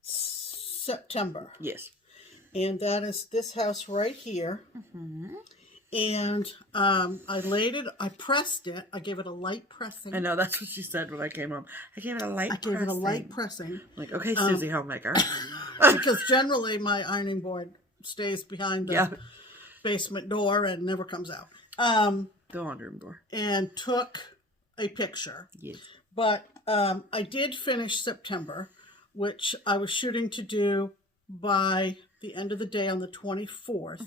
September. Yes. And that is this house right here. And I laid it, I pressed it, I gave it a light pressing. I know, that's what she said when I came home. I gave it a light pressing. Like, okay, Susie, homemaker. Because generally my ironing board stays behind the basement door and never comes out. The laundry room door. And took a picture. Yes. But I did finish September, which I was shooting to do by the end of the day on the 24th.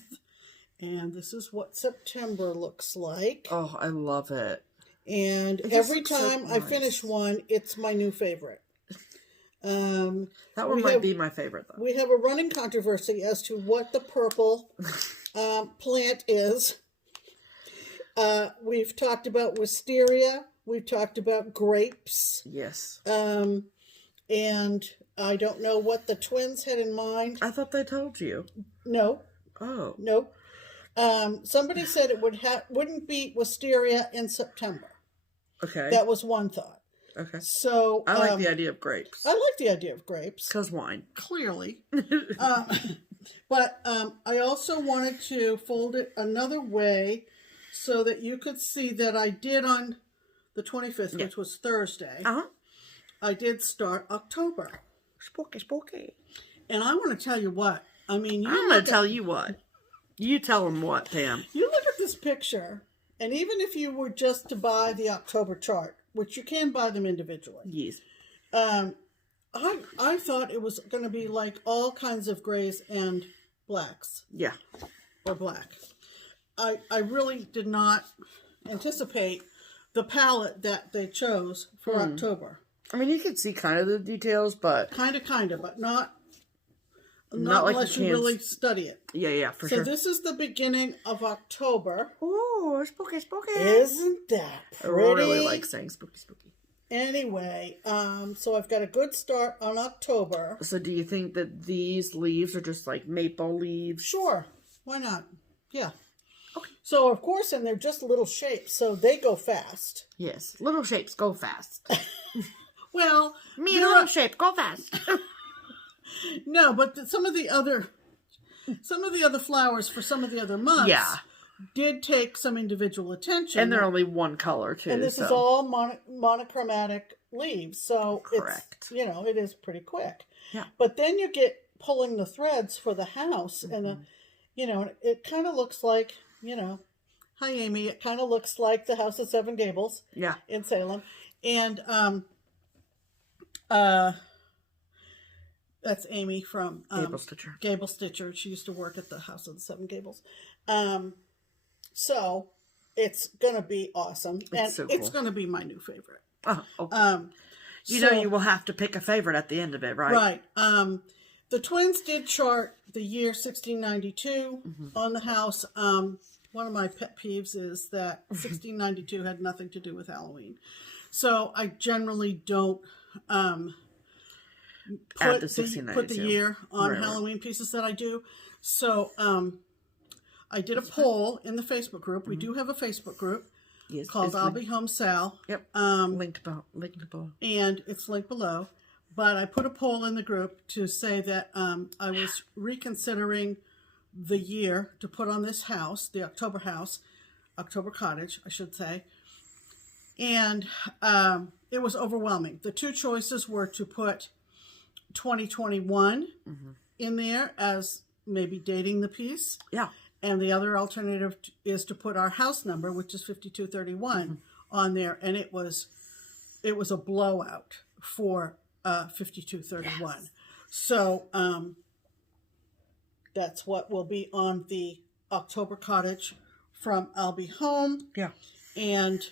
And this is what September looks like. Oh, I love it. And every time I finish one, it's my new favorite. That one might be my favorite, though. We have a running controversy as to what the purple plant is. We've talked about wisteria. We've talked about grapes. Yes. And I don't know what the twins had in mind. I thought they told you. No. Oh. No. Somebody said it wouldn't be wisteria in September. Okay. That was one thought. Okay. So I like the idea of grapes. I like the idea of grapes. Because wine. Clearly. But I also wanted to fold it another way so that you could see that I did on the 25th, which was Thursday. I did start October. Spooky, spooky. And I want to tell you what. I mean, I'm going to tell you what. You tell them what, Pam. You look at this picture, and even if you were just to buy the October chart, which you can buy them individually. Yes. I thought it was going to be like all kinds of grays and blacks. Yeah. Or black. I really did not anticipate the palette that they chose for October. I mean, you could see kind of the details, but... Kind of, but not like unless you really study it. Yeah, for sure. So this is the beginning of October. Ooh, spooky, spooky. Isn't that pretty? I really like saying spooky, spooky. Anyway, so I've got a good start on October. So do you think that these leaves are just like maple leaves? Sure. Why not? Yeah. Okay. So, of course, and they're just little shapes, so they go fast. Yes. Little shapes go fast. Well, Me and arm shape, go fast. No, but some of the other flowers for some of the other months did take some individual attention. And they're only one color too. And this is all monochromatic leaves, so correct. It's, it is pretty quick. Yeah. But then you get pulling the threads for the house, and it kind of looks like, hi Amy, it kind of looks like the House of Seven Gables. Yeah. In Salem, and that's Amy from Gable Stitcher. She used to work at the House of the Seven Gables. So it's going to be awesome. It's going to be my new favorite. Oh, okay. You will have to pick a favorite at the end of it, right? Right. The twins did chart the year 1692 on the house. One of my pet peeves is that 1692 had nothing to do with Halloween. So I generally don't put the year on Halloween pieces that I do. So I did a poll in the Facebook group. We do have a Facebook group called I'll Be Home SAL. Yep. Linked below. And it's linked below. But I put a poll in the group to say that I was reconsidering the year to put on this house, the October cottage, I should say. And it was overwhelming. The two choices were to put 2021 in there as maybe dating the piece. Yeah. And the other alternative is to put our house number, which is 5231, on there. And it was a blowout for 5231. Yes. So that's what will be on the October cottage from I'll Be Home. Yeah. And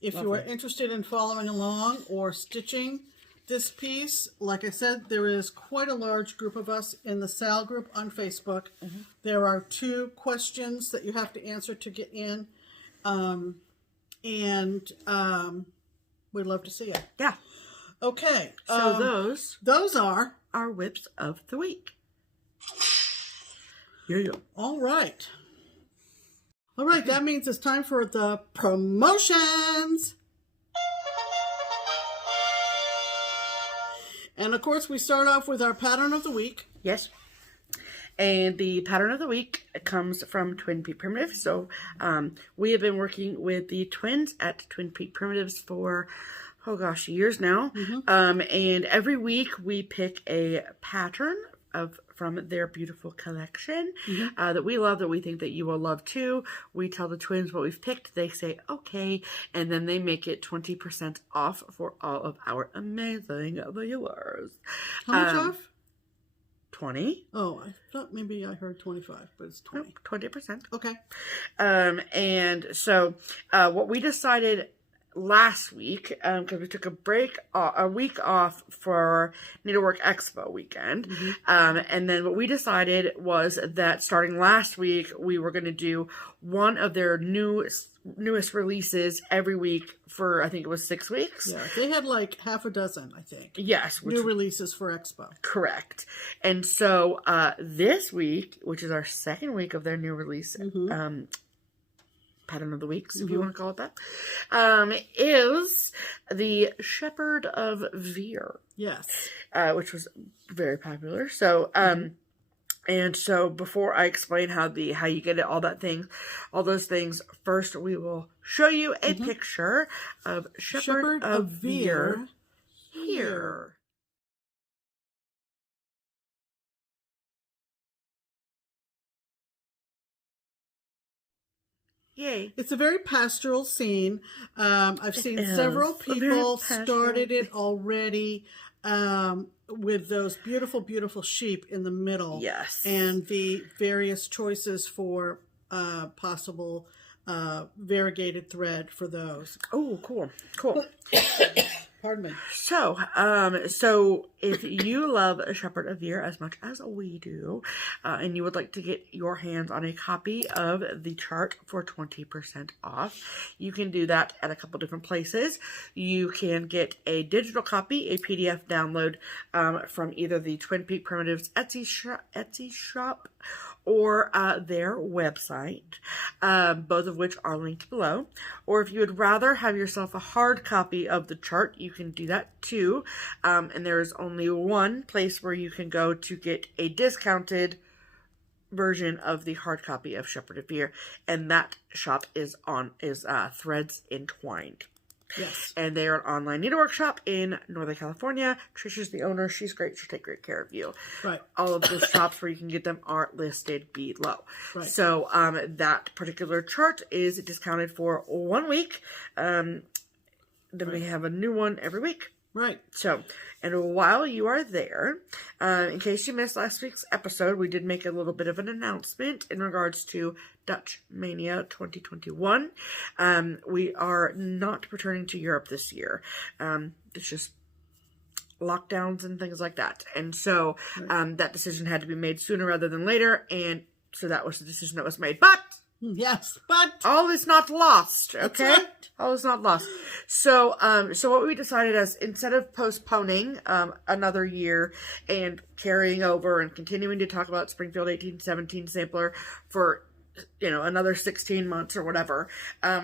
if you are interested in following along or stitching this piece, like I said, there is quite a large group of us in the SAL group on Facebook. There are 2 questions that you have to answer to get in. And we'd love to see you. Yeah. Okay. So those are our whips of the week. Yeah. All right. That means it's time for the promotions. And of course, we start off with our pattern of the week. Yes. And the pattern of the week comes from Twin Peak Primitives. So we have been working with the twins at Twin Peak Primitives for, years now. And every week we pick a pattern from their beautiful collection that we love, that we think that you will love too. We tell the twins what we've picked. They say, okay. And then they make it 20% off for all of our amazing viewers. How much off? 20. Oh, I thought maybe I heard 25, but it's 20. Nope, 20%. Okay. And so what we decided last week, because we took a week off for Needlework Expo weekend, and then what we decided was that starting last week, we were going to do one of their newest releases every week for, I think it was 6 weeks. Yeah, they had like half a dozen, I think. Yes. New releases for Expo. Correct. And so this week, which is our second week of their new release, pattern of the weeks, if you want to call it that, is the Shepherd of Veere. Yes. Which was very popular. So, and so before I explain how you get it, all those things, first we will show you a picture of Shepherd of Veere here. Yay. It's a very pastoral scene. I've seen several people started it already with those beautiful, beautiful sheep in the middle. Yes. And the various choices for possible variegated thread for those. Oh, cool. Pardon me. So, if you love Shepherd of Veere as much as we do, and you would like to get your hands on a copy of the chart for 20% off, you can do that at a couple different places. You can get a digital copy, a PDF download from either the Twin Peak Primitives Etsy shop, or their website, both of which are linked below. Or if you would rather have yourself a hard copy of the chart, you can do that too. And there is only one place where you can go to get a discounted version of the hard copy of Shepherd of Veere, and that shop is Threads Entwined. Yes. And they are an online needlework shop in Northern California. Trisha's the owner. She's great. She'll take great care of you. Right. All of the shops where you can get them are listed below. Right. So that particular chart is discounted for 1 week. Then we have a new one every week. Right. So, and while you are there, in case you missed last week's episode, we did make a little bit of an announcement in regards to Dutch Mania 2021. We are not returning to Europe this year. It's just lockdowns and things like that. And so that decision had to be made sooner rather than later. And so that was the decision that was made. But yes, but all is not lost, okay? That's right. All is not lost. So, so what we decided is, instead of postponing another year and carrying over and continuing to talk about Springfield 1817 sampler for, you know, another 16 months or whatever,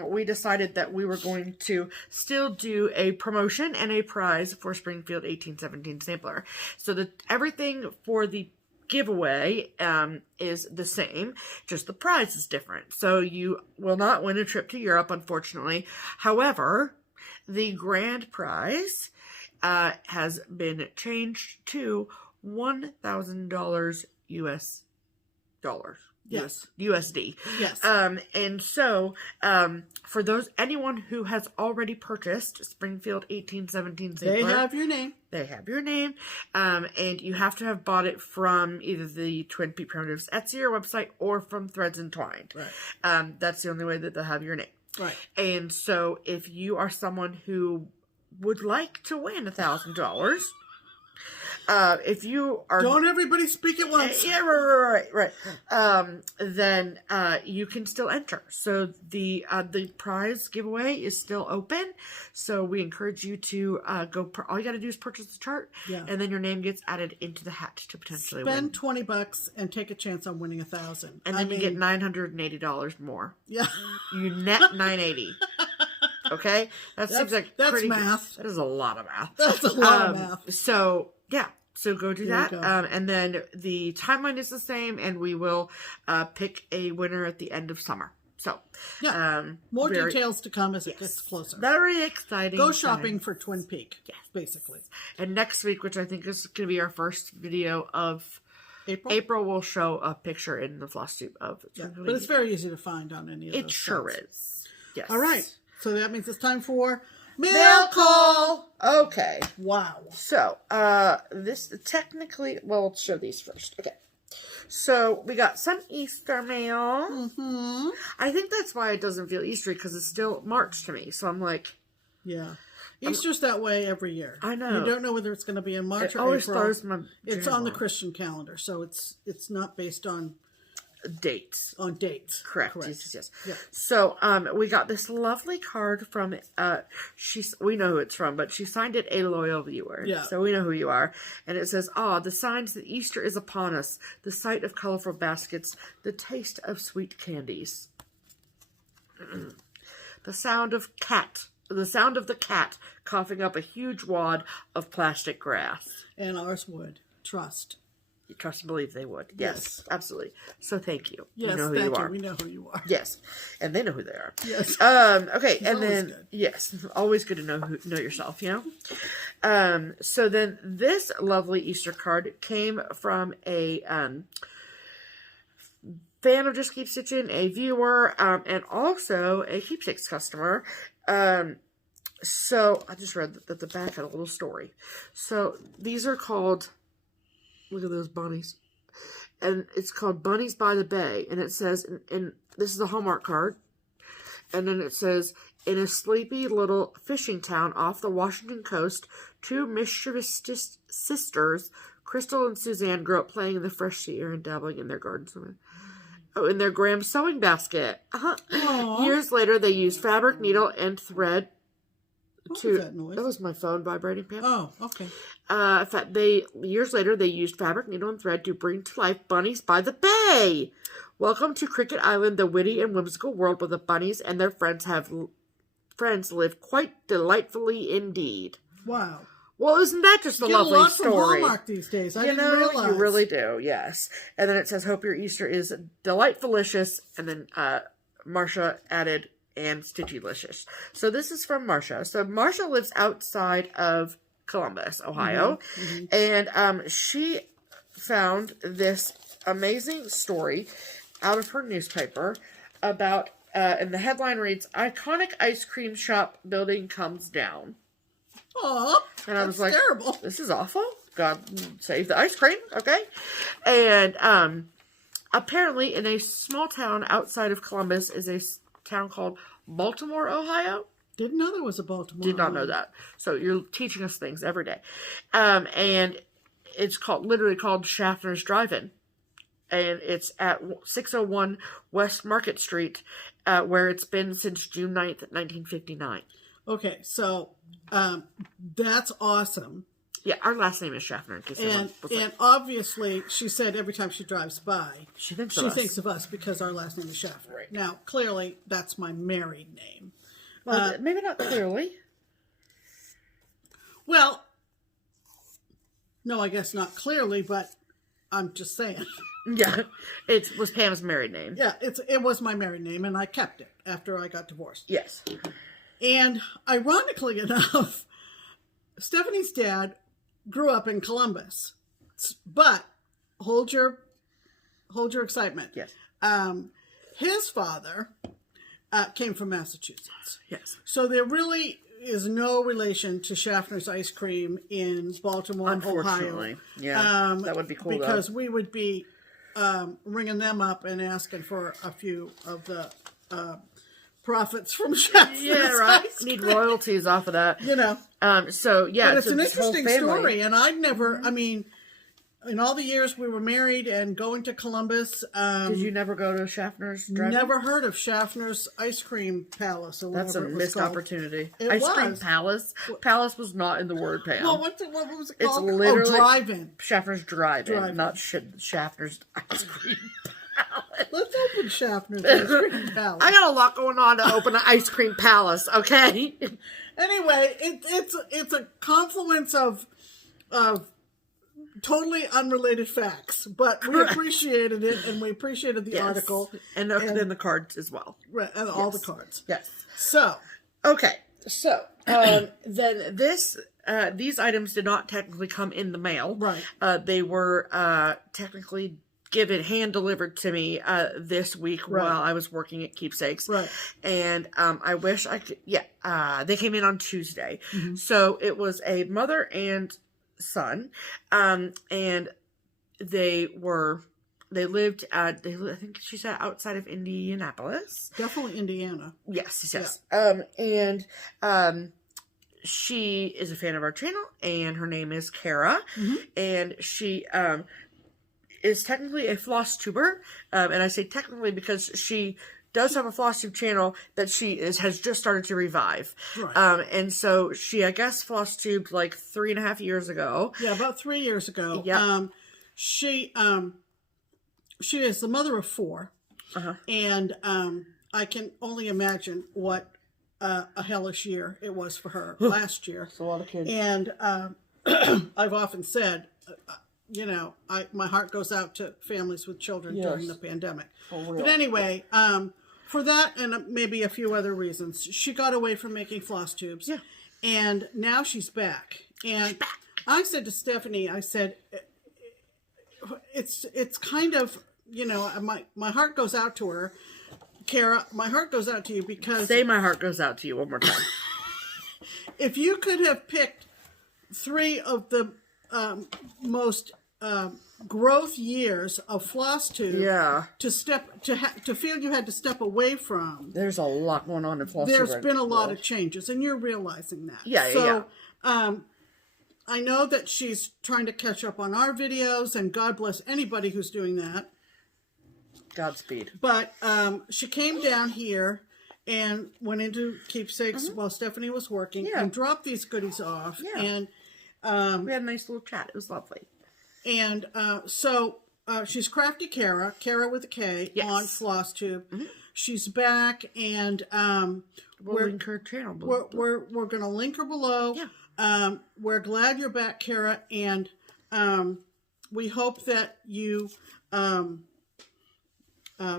we decided that we were going to still do a promotion and a prize for Springfield 1817 sampler. So that everything for the giveaway is the same, just the prize is different. So you will not win a trip to Europe, unfortunately. However, the grand prize has been changed to $1,000 US dollars. yes, USD. yes. And so, for anyone who has already purchased Springfield 1817 sampler, They have your name. they have your name, and you have to have bought it from either the Twin Peak Primitives Etsy or website or from Threads Entwined. Right. That's the only way that they'll have your name. Right. And so, if you are someone who would like to win $1,000, if you are... Don't everybody speak at once. Yeah, right. Then you can still enter. So the prize giveaway is still open. So we encourage you to go. All you got to do is purchase the chart, and then your name gets added into the hat to potentially win. Spend $20 and take a chance on winning $1,000, and then you get $980 more. Yeah, you net $980. Okay, that's pretty math. That is a lot of math. That's a lot of math. So yeah. So go do that. Go. And then the timeline is the same, and we will pick a winner at the end of summer. So yeah, more details to come as it gets closer. Very exciting. Go shopping for Twin Peak. Yes, basically. And next week, which I think is going to be our first video of April, will show a picture in the FlossTube of. Yeah, but it's very easy to find on any of those. It sure is. Yes. All right. So that means it's time for mail call. Okay. Wow. So, this technically, well, let's show these first. Okay. So, we got some Easter mail. Mm-hmm. I think that's why it doesn't feel Eastery, because it's still March to me. So, I'm like... Yeah. Easter's that way every year. I know. You don't know whether it's going to be in March or April. Always throws my It's on the Christian calendar, so it's not based on... dates. On dates. Correct. Yes. Yeah. So, we got this lovely card from, we know who it's from, but she signed it a loyal viewer. Yeah. So we know who you are. And it says, the signs that Easter is upon us, the sight of colorful baskets, the taste of sweet candies. The sound of the cat coughing up a huge wad of plastic grass. And ours would. Trust. You trust and believe they would. Yes, absolutely. So thank you. Yes, you know who you are. We know who you are. Yes, and they know who they are. Yes. Okay, It's and then good. yes, always good to know yourself. You know. So then this lovely Easter card came from a fan of Just Keep Stitching, a viewer, and also a Keepsakes customer. So I just read that the back had a little story. So these are called. Look at those bunnies. And it's called Bunnies by the Bay. And it says, and this is a Hallmark card. And then it says, in a sleepy little fishing town off the Washington coast, two mischievous sisters, Crystal and Suzanne, grew up playing in the fresh sea air and dabbling in their garden swimming. Oh, in their Graham's sewing basket. Years later, they used fabric, needle, and thread What was that noise? That was my phone vibrating, Pam. Oh, okay. Years later, they used fabric, needle, and thread to bring to life Bunnies by the Bay. Welcome to Cricket Island, the witty and whimsical world where the bunnies and their friends live quite delightfully indeed. Wow. Well, isn't that just a lovely story? From Hallmark these days. I didn't realize. You really do, yes. And then it says, hope your Easter is delightfulicious. And then Marcia added, and stitchylicious. So this is from Marcia. So Marcia lives outside of Columbus, Ohio. Mm-hmm. And she found this amazing story out of her newspaper about, and the headline reads, "Iconic ice cream shop building comes down." Oh, and I was like, terrible. This is awful. God save the ice cream, okay? And apparently in a small town outside of Columbus is a town called Baltimore, Ohio. Didn't know there was a Baltimore. Did not know that. So you're teaching us things every day. And it's literally called Schaffner's Drive-In. And it's at 601 West Market Street, where it's been since June 9th, 1959. Okay, so that's awesome. Yeah, our last name is Schaffner. And obviously, she said every time she drives by, she thinks of us because our last name is Schaffner. Right. Now, clearly, that's my married name. Well, maybe not clearly. Well, no, I guess not clearly, but I'm just saying. Yeah, it was Pam's married name. Yeah, it was my married name, and I kept it after I got divorced. Yes. And ironically enough, Stephanie's dad grew up in Columbus, but hold your excitement. Yes. His father came from Massachusetts. Yes. So there really is no relation to Schaffner's ice cream in Baltimore, unfortunately. Ohio. Yeah, that would be cool because we would be ringing them up and asking for a few of the profits from Schaffner's. Yeah, right. Need royalties off of that. You know. So yeah, but it's an interesting story, and I'd never. I mean, in all the years we were married and going to Columbus, did you never go to Schaffner's Drive-In? Never heard of Schaffner's Ice Cream Palace or whatever. That's a missed opportunity. Ice Cream Palace. Palace was not in the word, Pam. Well, what was it called? It's literally Drive-In. Schaffner's Drive-In, not Schaffner's Ice Cream Palace. Let's open Schaffner's Ice Cream Palace. I got a lot going on to open an Ice Cream Palace, okay? Anyway, it's a confluence of totally unrelated facts, but we appreciated it, and we appreciated the article. And then the cards as well. Right, and all the cards. Yes. So. Okay, so then these items did not technically come in the mail. Right. They were technically hand-delivered to me this week while I was working at Keepsakes. Right. And I wish I could, they came in on Tuesday. Mm-hmm. So it was a mother and son, and they lived I think she said outside of Indianapolis. Definitely Indiana. Yes. Yeah. And she is a fan of our channel, and her name is Kara. Mm-hmm. And she is technically a FlossTuber, and I say technically because she does have a FlossTube channel that she has just started to revive. Right. And so she, I guess, FlossTubed like 3.5 years ago. Yeah, about 3 years ago. Yeah. She is the mother of 4. Uh-huh. And I can only imagine what a hellish year it was for her last year. It's a lot of kids. And I've often said, my heart goes out to families with children during the pandemic. But anyway, for that and maybe a few other reasons, she got away from making floss tubes. Yeah. And now she's back. And I said to Stephanie, I said, it's kind of, my heart goes out to her. Kara, my heart goes out to you because... Say my heart goes out to you one more time. If you could have picked 3 of the most growth years of FlossTube to feel you had to step away from. There's a lot going on in FlossTube. There's been a lot of changes, and you're realizing that. Yeah. I know that she's trying to catch up on our videos, and God bless anybody who's doing that. Godspeed. But she came down here, and went into Keepsakes while Stephanie was working and dropped these goodies off. And we had a nice little chat. It was lovely. And so she's Crafty Kara with a K on FlossTube. She's back, and we'll link her channel below. We're going to link her below. We're glad you're back, Kara, and we hope that you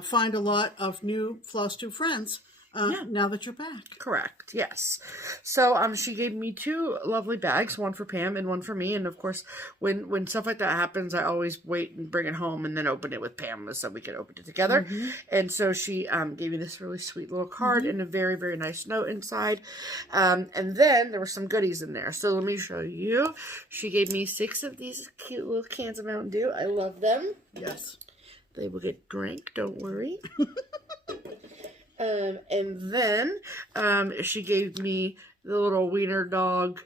find a lot of new FlossTube friends now that you're back. Correct, yes. So she gave me 2 lovely bags, one for Pam and one for me. And of course, when stuff like that happens, I always wait and bring it home and then open it with Pam so we can open it together. And so she gave me this really sweet little card and a very, very nice note inside. And then there were some goodies in there. So let me show you. She gave me 6 of these cute little cans of Mountain Dew. I love them. Yes. They will get drank, don't worry. And then she gave me the little wiener dog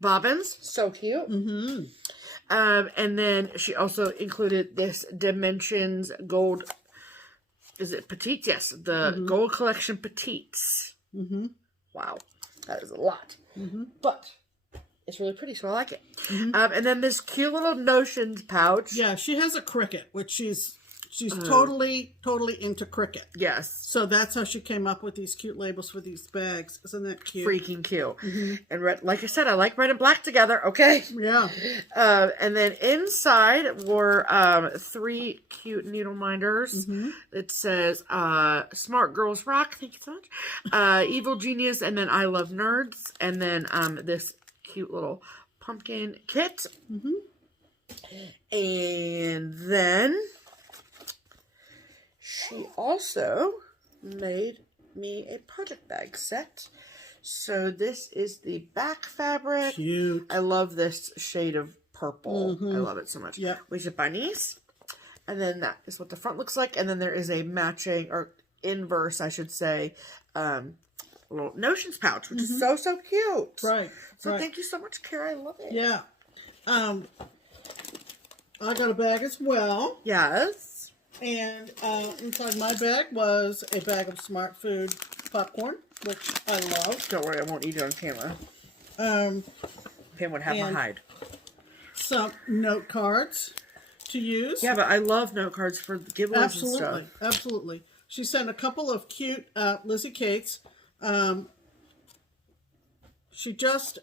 bobbins. So cute. And then she also included this Dimensions gold. Is it petites? Yes, the gold collection petites. Wow, that is a lot. But it's really pretty, so I like it. And then this cute little Notions pouch. Yeah, she has a Cricut, which she's totally into Cricut. Yes. So that's how she came up with these cute labels for these bags. Isn't that cute? Freaking cute. And red, like I said, I like red and black together. Okay. Yeah. And then inside were 3 cute needle minders. It says Smart Girls Rock. Thank you so much. Evil Genius, and then I Love Nerds, and then this cute little pumpkin kit. And then she also made me a project bag set. So this is the back fabric. Cute. I love this shade of purple. I love it so much. Yeah. We should buy these. And then that is what the front looks like. And then there is a matching, or inverse, I should say, little Notions pouch, which is so, so cute. Right. So thank you so much, Kara. I love it. Yeah. I got a bag as well. Yes. And inside my bag was a bag of Smart Food popcorn, which I love. Don't worry, I won't eat it on camera. Pam would have my hide. Some note cards to use. Yeah, but I love note cards for giveaways and stuff. Absolutely. She sent a couple of cute Lizzie Kates. She just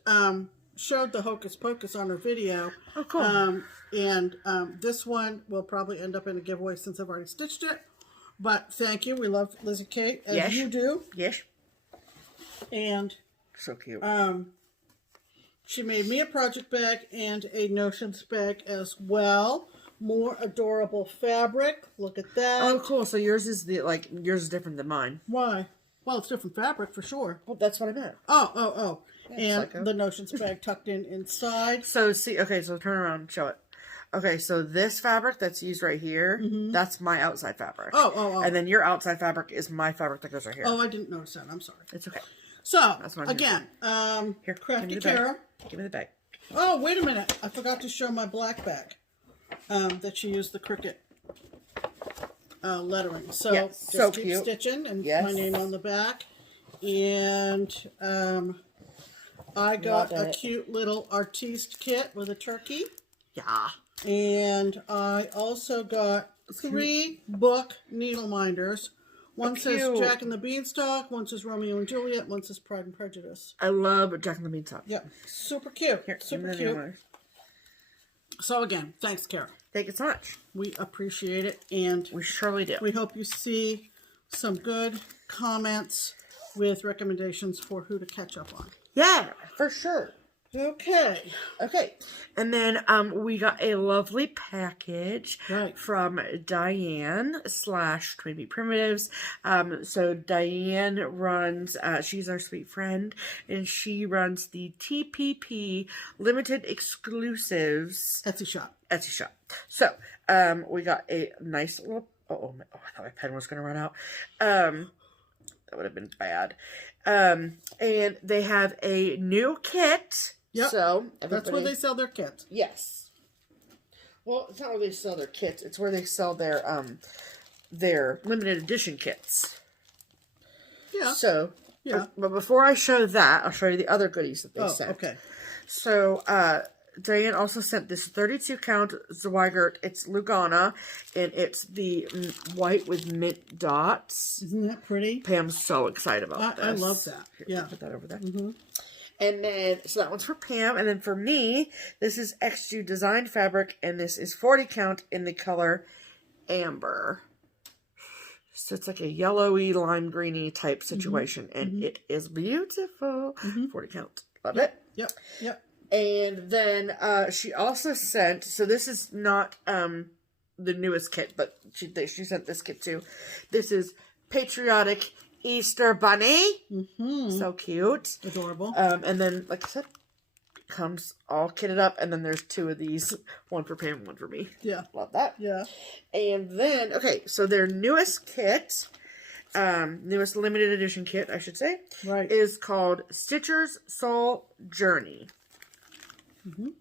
showed the Hocus Pocus on her video. Oh, cool. And this one will probably end up in a giveaway since I've already stitched it. But thank you. We love Lizzie Kate, as you do. Yes. And so cute. She made me a project bag and a Notions bag as well. More adorable fabric. Look at that. Oh, cool. So yours is yours is different than mine. Why? Well, it's different fabric for sure. Well, that's what I meant. Oh. Yeah, and the Notions bag tucked in inside. So see, okay, so turn around and show it. Okay, so this fabric that's used right here, that's my outside fabric. Oh. And then your outside fabric is my fabric that goes right here. Oh, I didn't notice that. I'm sorry. It's okay. So, again, here, Crafty Kara. Give me the bag. Oh, wait a minute. I forgot to show my black bag that she used the Cricut lettering. So, yes, just keep stitching and my name on the back. And I got a cute little artiste kit with a turkey. Yeah. And I also got 3 book needle minders. One says Jack and the Beanstalk, one says Romeo and Juliet, one says Pride and Prejudice. I love Jack and the Beanstalk. Yeah, super cute. Here, super cute. So again, thanks, Kara. Thank you so much. We appreciate it, and we surely do. We hope you see some good comments with recommendations for who to catch up on. Yeah, for sure. Okay. And then we got a lovely package from Diane / Twinbee Primitives. So Diane runs, she's our sweet friend, and she runs the TPP Limited Exclusives Etsy shop. So we got a nice little, I thought my pen was going to run out. That would have been bad. And they have a new kit. Yep. So that's where they sell their kits. Yes. Well, it's not where they sell their kits. It's where they sell their limited edition kits. Yeah. So, yeah. But before I show that, I'll show you the other goodies that they sent. Okay. So, Diane also sent this 32 count Zweigert. It's Lugana, and it's the white with mint dots. Isn't that pretty? Pam's so excited about this. I love that. Here, yeah. Put that over there. And then, so that one's for Pam. And then for me, this is XG Design fabric, and this is 40 count in the color Amber. So it's like a yellowy, lime greeny type situation, and it is beautiful. 40 count. Love it. Yep. Yep. And then she also sent, so this is not the newest kit, but she sent this kit too. This is Patriotic Easter Bunny. So cute. Adorable. And then, like I said, comes all kitted up, and then there's 2 of these, one for Pam, one for me. Yeah. Love that. Yeah. And then, okay, so their newest kit, newest limited edition kit, I should say, Right. is called Stitcher's Soul Journey. And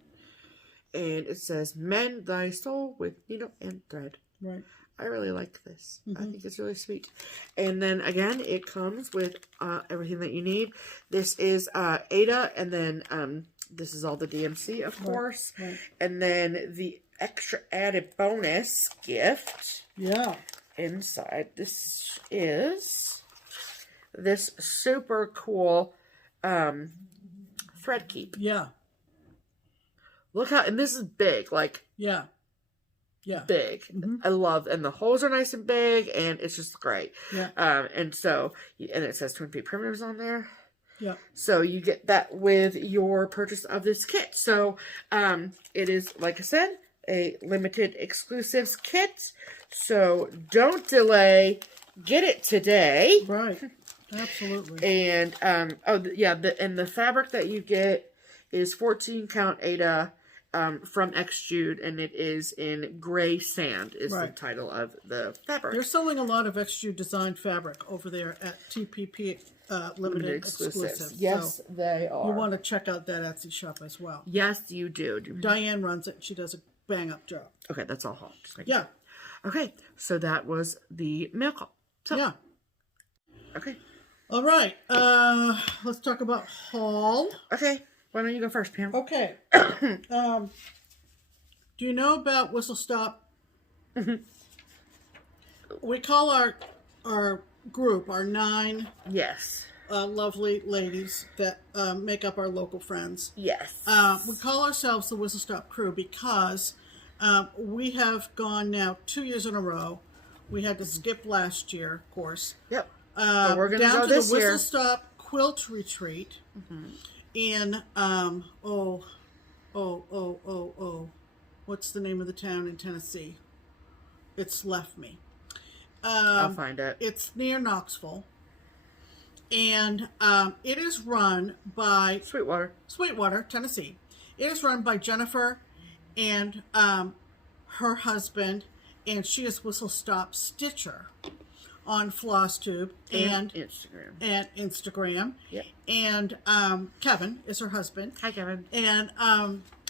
it says, mend thy soul with needle and thread. Right. I really like this. I think it's really sweet. And then, again, it comes with everything that you need. This is Ada, and then this is all the DMC, of course. Right. And then the extra added bonus gift. Yeah. Inside, this is this super cool thread keep. Yeah. Look how, and this is big, like Yeah. Yeah. big. I love, and the holes are nice and big, and it's just great. Yeah. And so, and it says Twin Peak Primitives on there. Yeah. So you get that with your purchase of this kit. So it is, like I said, a limited exclusives kit. So don't delay. Get it today. Right. Absolutely. And and the fabric that you get is 14 count Ada from XJude, and it is in gray sand is the title of the fabric. They're selling a lot of XG Design fabric over there at TPP Limited Exclusives. Yes, so they are. you want to check out that Etsy shop as well. Yes, you do. Diane runs it. She does a bang up job. Okay, that's all hot. Yeah. Okay, so that was the mail call. So, yeah. Okay. All right. Let's talk about haul. Okay. Why don't you go first, Pam? Okay. Do you know about Whistle Stop? We call our group, our 9 lovely ladies that make up our local friends. Yes. We call ourselves the Whistle Stop Crew because we have gone now 2 years in a row. We had to skip last year, of course. Yep. But we're going to down go to this the year. Whistle Stop Quilt Retreat in what's the name of the town in Tennessee? It's left me. I'll find it. It's near Knoxville, and it is run by Sweetwater, Tennessee. It is run by Jennifer and her husband, and she is Whistle Stop Stitcher on FlossTube and Instagram. Yep. And Kevin is her husband. Hi, Kevin. And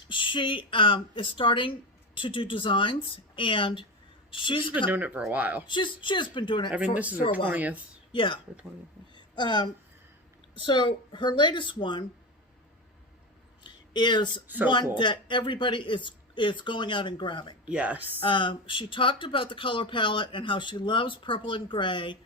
she is starting to do designs, and she's been doing it for a while. She has been doing it. This is for her a while. 20th. Yeah. So her latest one is one that everybody is going out and grabbing. Yes. She talked about the color palette and how she loves purple and gray.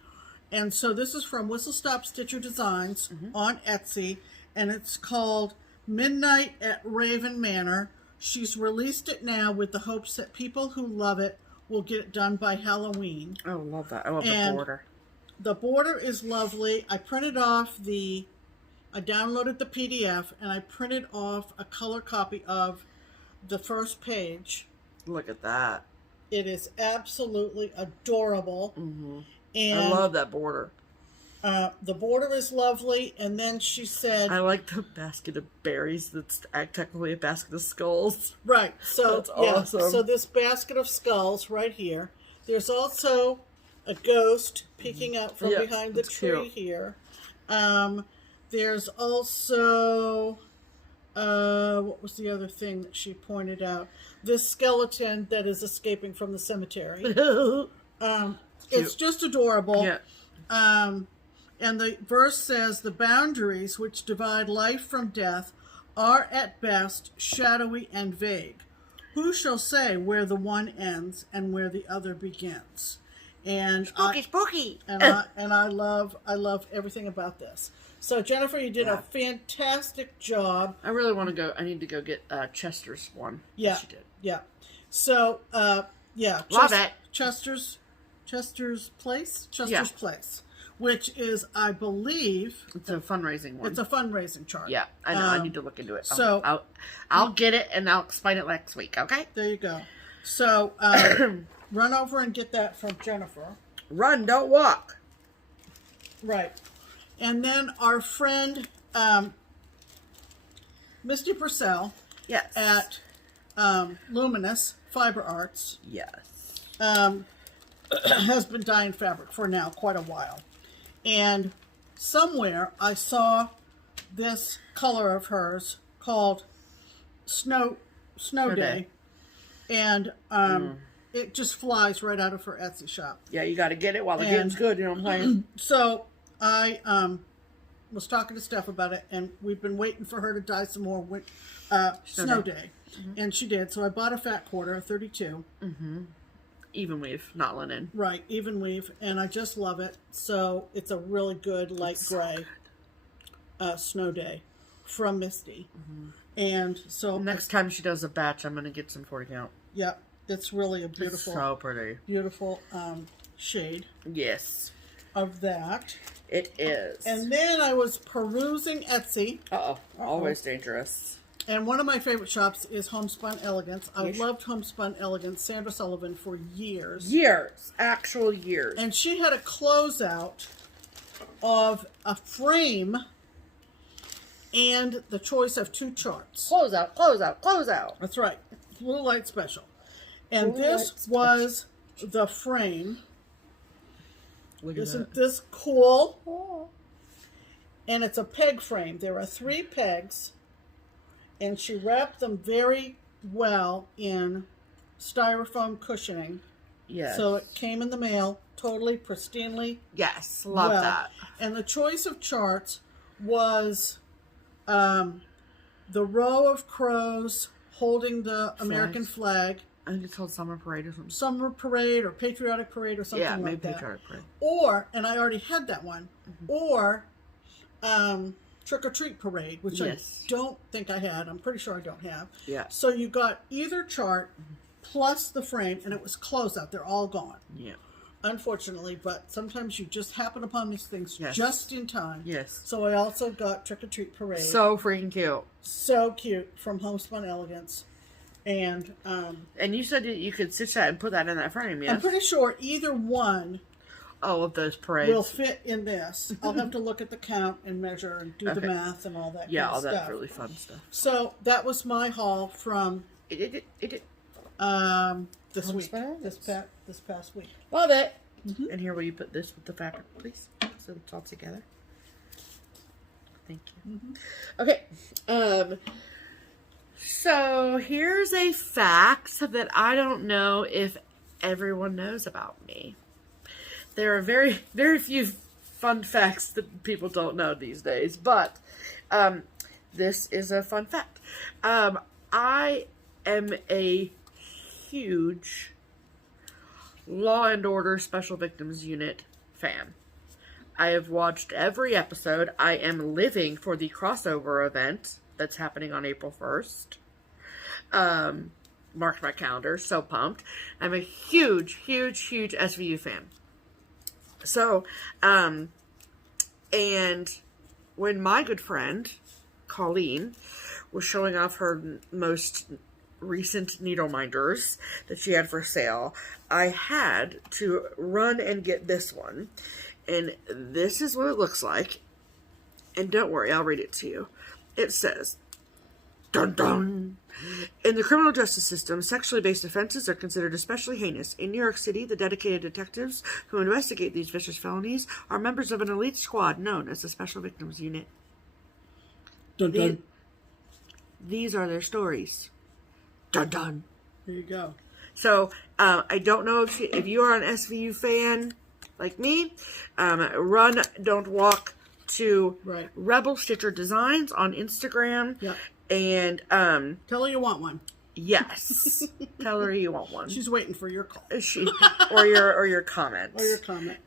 And so this is from Whistle Stop Stitcher Designs on Etsy, and it's called Midnight at Raven Manor. She's released it now with the hopes that people who love it will get it done by Halloween. Oh, love that. I love the border. The border is lovely. I downloaded the PDF, and I printed off a color copy of the first page. Look at that. It is absolutely adorable. And I love that border. The border is lovely, and then she said... I like the basket of berries that's technically a basket of skulls. Right. So that's awesome. So this basket of skulls right here. There's also a ghost peeking out from behind the tree here. There's also... what was the other thing that she pointed out? This skeleton that is escaping from the cemetery. It's just adorable. Yeah. And the verse says, the boundaries which divide life from death are at best shadowy and vague. Who shall say where the one ends and where the other begins? And spooky. And I love everything about this. So Jennifer, you did a fantastic job. I really want to go. I need to go get Chester's one. Yeah, she did. Yeah. So love it. Chester's Place. Chester's Place, which is, I believe, it's a fundraising one. It's a fundraising chart. Yeah, I know. I need to look into it. So I'll get it and I'll explain it next week. Okay. There you go. So run over and get that from Jennifer. Run, don't walk. Right. And then our friend Misty Purcell at Luminous Fiber Arts has been dyeing fabric for now quite a while. And somewhere I saw this color of hers called Snow Day. And it just flies right out of her Etsy shop. Yeah, you got to get it while the game's good, you know what I'm saying? So I was talking to Steph about it, and we've been waiting for her to dye some more Snow Day. And she did. So I bought a fat quarter, a 32. Even weave, not linen. Right, even weave. And I just love it. So it's a really good light gray Snow Day from Misty. And so next time she does a batch, I'm going to get some 40 count. Yeah, it's really a beautiful, it's so pretty, beautiful shade. Yes, of that. It is. And then I was perusing Etsy. Always dangerous. And one of my favorite shops is Homespun Elegance. I loved Homespun Elegance, Sandra Sullivan, for years. Actual years. And she had a closeout of a frame and the choice of 2 charts. Close out. That's right. Blue Light Special. And this was the frame. Isn't this cool? Oh. And it's a peg frame. There are 3 pegs, and she wrapped them very well in styrofoam cushioning. Yes. So it came in the mail totally pristinely. Yes, love that. And the choice of charts was the row of crows holding the American flag. I think it's called Summer Parade or something. Summer Parade or Patriotic Parade or something like that. Patriotic Parade. Or, and I already had that one, or Trick or Treat Parade, which I don't think I had. I'm pretty sure I don't have. Yeah. So you got either chart plus the frame, and it was closeout. They're all gone. Yeah. Unfortunately, but sometimes you just happen upon these things just in time. Yes. So I also got Trick or Treat Parade. So freaking cute. So cute from Homespun Elegance. And you said that you could stitch that and put that in that frame, yes? I'm pretty sure either one of those parades will fit in this. I'll have to look at the count and measure and do the math and all that kind of all stuff. that really fun stuff. So that was my haul from this week. This past week. Love it. And here, will you put this with the fabric, please? So it's all together. Thank you. Okay. So here's a fact that I don't know if everyone knows about me. There are very, very few fun facts that people don't know these days, but this is a fun fact. I am a huge Law and Order Special Victims Unit fan. I have watched every episode. I am living for the crossover event that's happening on April 1st. Marked my calendar. So pumped. I'm a huge, huge, huge SVU fan. So, and when my good friend, Colleen, was showing off her most recent needle minders that she had for sale, I had to run and get this one. And this is what it looks like. And don't worry, I'll read it to you. It says, dun dun. In the criminal justice system, sexually based offenses are considered especially heinous. In New York City, the dedicated detectives who investigate these vicious felonies are members of an elite squad known as the Special Victims Unit. Dun dun. These are their stories. Dun dun. There you go. So, I don't know if you are an SVU fan. like me. Run, don't walk to Right. Rebel Stitcher Designs on Instagram. Yeah. And Tell her you want one. yes, tell her you want one. She's waiting for your call. Or your comments. Or your comment.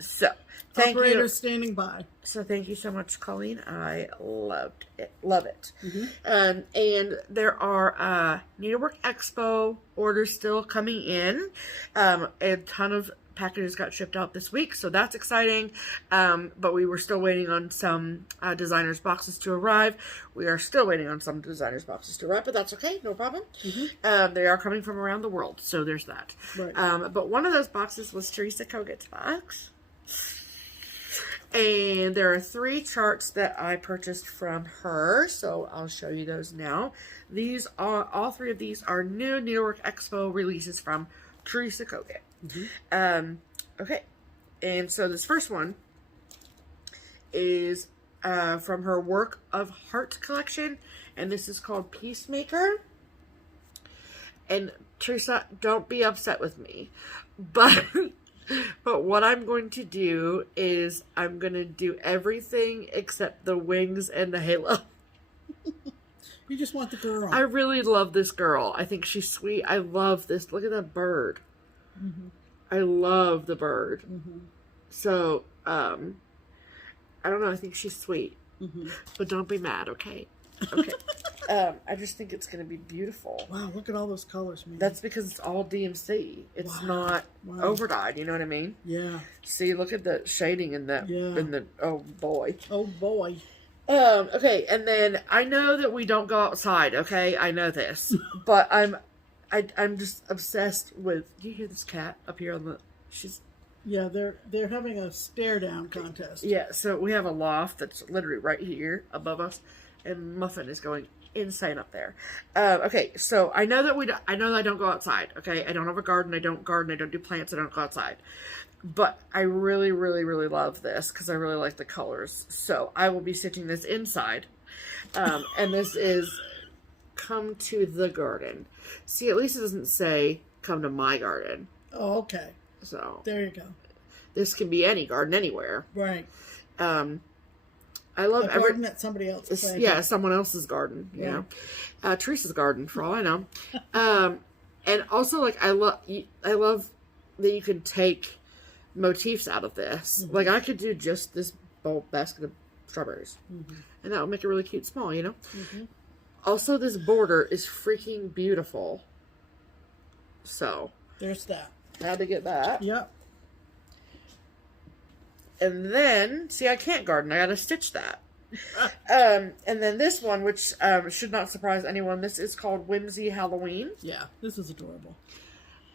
So thank Operator you. standing by. So thank you so much, Colleen. I loved it. Love it. Mm-hmm. And there are Needlework Expo orders still coming in. A ton of packages got shipped out this week, so that's exciting. But we were still waiting on some designers' boxes to arrive. We are still waiting on some designers' boxes to arrive, but that's okay, no problem. Mm-hmm. They are coming from around the world, so there's that. Right. But one of those boxes was Teresa Koget's box. And there are 3 charts that I purchased from her, so I'll show you those now. These are, all 3 of these are new Needlework Expo releases from Teresa Koget. Mm-hmm. Okay, and so this first one is from her Work of Heart collection, and this is called Peacemaker. And Teresa, don't be upset with me, but what I'm going to do is I'm going to do everything except the wings and the halo. You just want the girl. I really love this girl. I think she's sweet. I love this. Look at that bird. Mm-hmm. I love the bird. Mm-hmm. So, I don't know. I think she's sweet. Mm-hmm. But don't be mad, okay? Okay. I just think it's going to be beautiful. Wow, look at all those colors, man. That's because it's all DMC. It's not overdyed, you know what I mean? Yeah. See, look at the shading in that. Yeah. In the, oh boy. Oh boy. Okay, and then I know that we don't go outside, okay? I know this. But I'm just obsessed with, do you hear this cat up here on the, she's... Yeah, they're having a stare down contest. Yeah, so we have a loft that's literally right here above us, and Muffin is going insane up there. Okay, so I know that I don't go outside, okay? I don't have a garden, I don't do plants, I don't go outside. But I really, really, really love this because I really like the colors. So I will be stitching this inside. And this is come to the garden. See, at least it doesn't say come to my garden. Oh, okay. So there you go. This can be any garden anywhere. Right. I love a garden that somebody else planted. Yeah, someone else's garden. You know, Teresa's garden for all I know. And also, like I love that you can take motifs out of this. Mm-hmm. Like I could do just this bulk basket of strawberries, mm-hmm. and that would make it really cute, small. You know. Mm-hmm. Also, this border is freaking beautiful. So there's that. Had to get that. Yep. And then, see, I can't garden. I gotta stitch that. And then this one, which should not surprise anyone, this is called Whimsy Halloween. Yeah, this is adorable.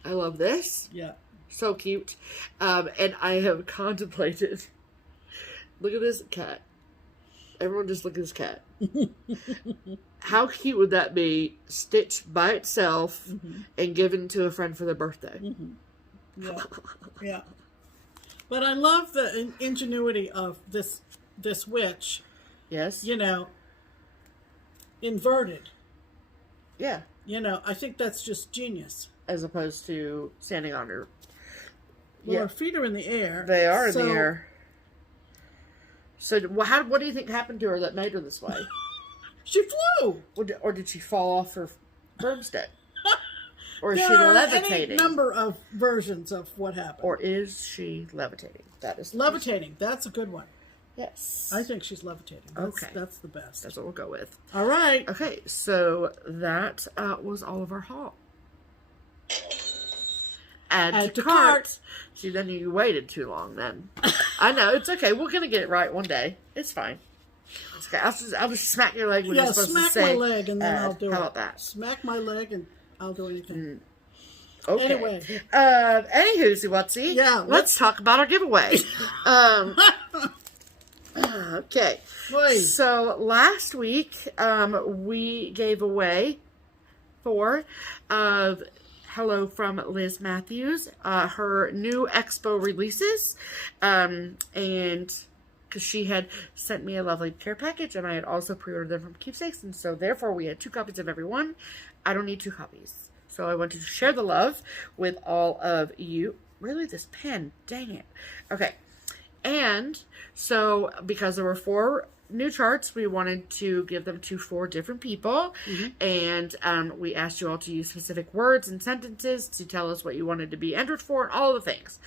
I love this. Yeah. So cute. And I have contemplated. Look at this cat. Everyone just look at this cat. How cute would that be, stitched by itself mm-hmm. and given to a friend for their birthday? Mm-hmm. Yeah. Yeah. But I love the ingenuity of this witch. Yes. You know, inverted. Yeah. You know, I think that's just genius. As opposed to standing on her. Well, her feet are in the air. They are in the air. So, what do you think happened to her that made her this way? She flew. Or did she fall off her broomstick? Or is there she are levitating? Any number of versions of what happened. Or is she levitating? That is levitating. That's a good one. Yes. I think she's levitating. Okay. That's the best. That's what we'll go with. All right. Okay, so that was all of our haul. Add to cart. See, then you waited too long then. I know, it's okay. We're going to get it right one day. It's fine. It's okay. I'll just smack your leg when you're supposed to say. Smack my leg and then I'll do it. How about that? Smack my leg and I'll do anything. Okay. Anyway. Anywho, whatsy. Yeah. Let's talk about our giveaway. Okay. Boy. So last week, we gave away 4 of Hello from Liz Matthews, her new Expo releases, and because she had sent me a lovely care package, and I had also pre-ordered them from Keepsakes, and so therefore we had 2 copies of every one. I don't need 2 copies. So I wanted to share the love with all of you really, this pen, dang it. Okay, and so because there were 4 new charts, we wanted to give them to 4 different people, and we asked you all to use specific words and sentences to tell us what you wanted to be entered for and all the things.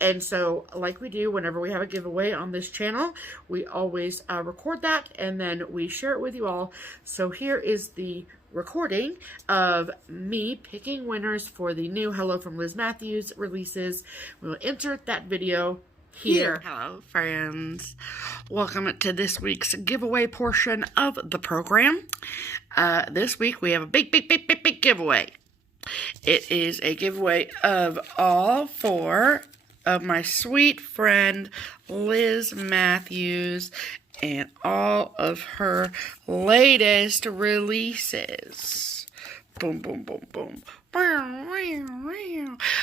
And so, like we do whenever we have a giveaway on this channel, we always record that and then we share it with you all. So here is the recording of me picking winners for the new Hello from Liz Matthews releases. We'll insert that video here. Hello, friends. Welcome to this week's giveaway portion of the program. This week we have a big giveaway. It is a giveaway of all 4 of my sweet friend Liz Matthews and all of her latest releases. Boom, boom, boom, boom.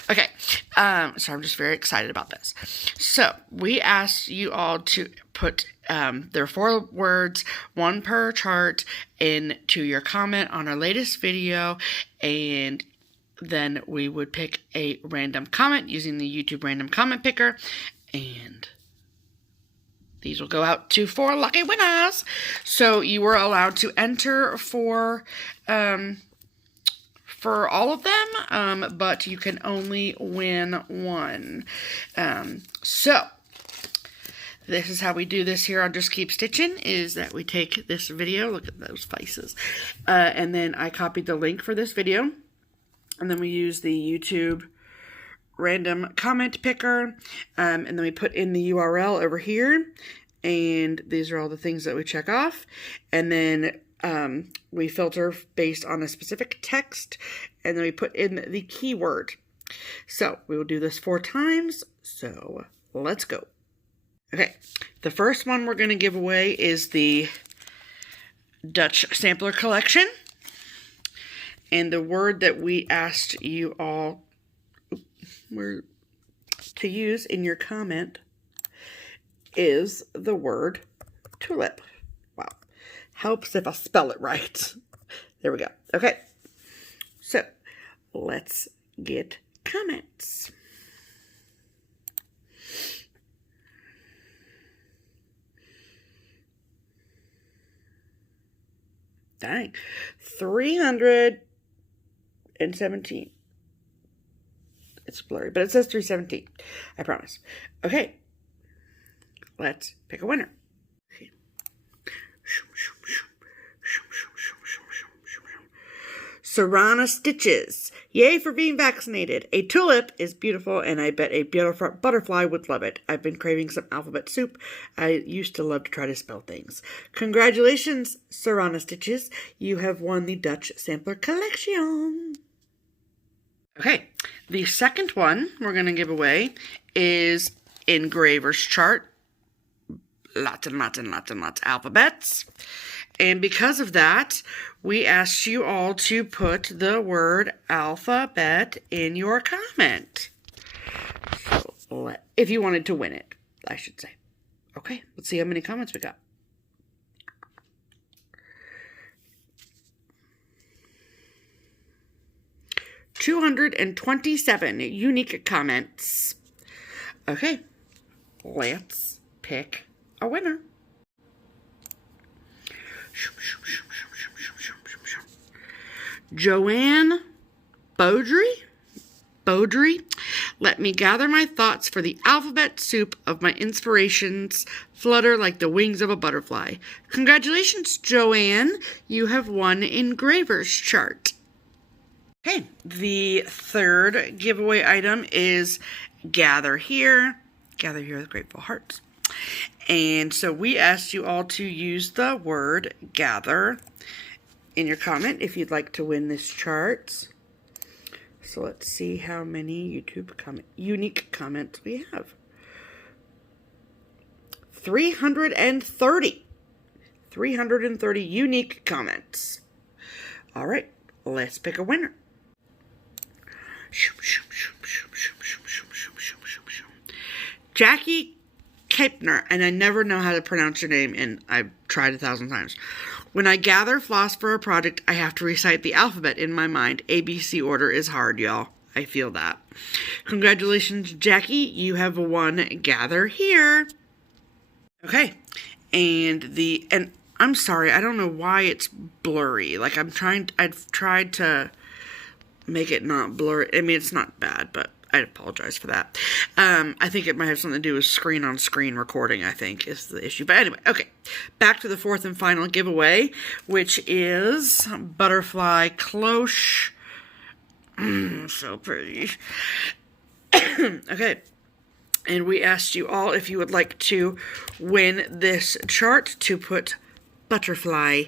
Okay, so I'm just very excited about this. So we asked you all to put there are 4 words, 1 per chart, into your comment on our latest video, and then we would pick a random comment using the YouTube random comment picker, and these will go out to 4 lucky winners. So you were allowed to enter for all of them, but you can only win 1. So this is how we do this here on Just Keep Stitching, is that we take this video, look at those faces, and then I copied the link for this video, and then we use the YouTube random comment picker, and then we put in the URL over here, and these are all the things that we check off, and then we filter based on a specific text, and then we put in the keyword. So we will do this 4 times, so let's go. Okay, the first one we're going to give away is the Dutch Sampler Collection, and the word that we asked you all to use in your comment is the word tulip. Wow. Helps if I spell it right. There we go. Okay. So, let's get comments. Dang. 317. It's blurry, but it says 317. I promise. Okay. Let's pick a winner. Okay. Serrana Stitches. Yay for being vaccinated. A tulip is beautiful, and I bet a beautiful butterfly would love it. I've been craving some alphabet soup. I used to love to try to spell things. Congratulations, Serrana Stitches. You have won the Dutch Sampler Collection. Okay, the second one we're going to give away is Engraver's Chart. Lots and lots and lots and lots of alphabets. And because of that, we asked you all to put the word alphabet in your comment. So, if you wanted to win it, I should say. Okay, let's see how many comments we got. $227 unique comments. Okay, let's pick a winner. Joanne Beaudry, let me gather my thoughts for the alphabet soup of my inspirations flutter like the wings of a butterfly. Congratulations, Joanne. You have won Engraver's Chart. Okay, the third giveaway item is Gather Here with grateful hearts. And so we asked you all to use the word gather in your comment if you'd like to win this chart. So let's see how many unique comments we have. 330. 330 unique comments. All right, let's pick a winner. Jackie Keipner, and I never know how to pronounce your name, and I've tried 1,000 times. When I gather floss for a project, I have to recite the alphabet in my mind. ABC order is hard, y'all. I feel that. Congratulations, Jackie. You have won Gather Here. Okay. And I'm sorry, I don't know why it's blurry. Like I've tried to make it not blurry. I mean, it's not bad, but I apologize for that. I think it might have something to do with screen-on-screen recording, I think, is the issue. But anyway, okay. Back to the fourth and final giveaway, which is Butterfly Cloche. So pretty. Okay. And we asked you all if you would like to win this chart to put butterfly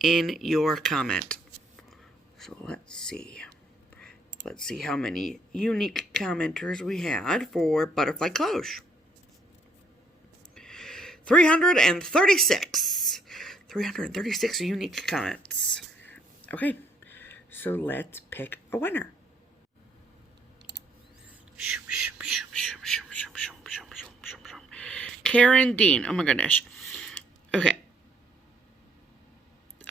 in your comment. So let's see. Let's see how many unique commenters we had for Butterfly Cloche. 336. 336 unique comments. Okay, so let's pick a winner. Karen Dean. Oh my goodness. Okay.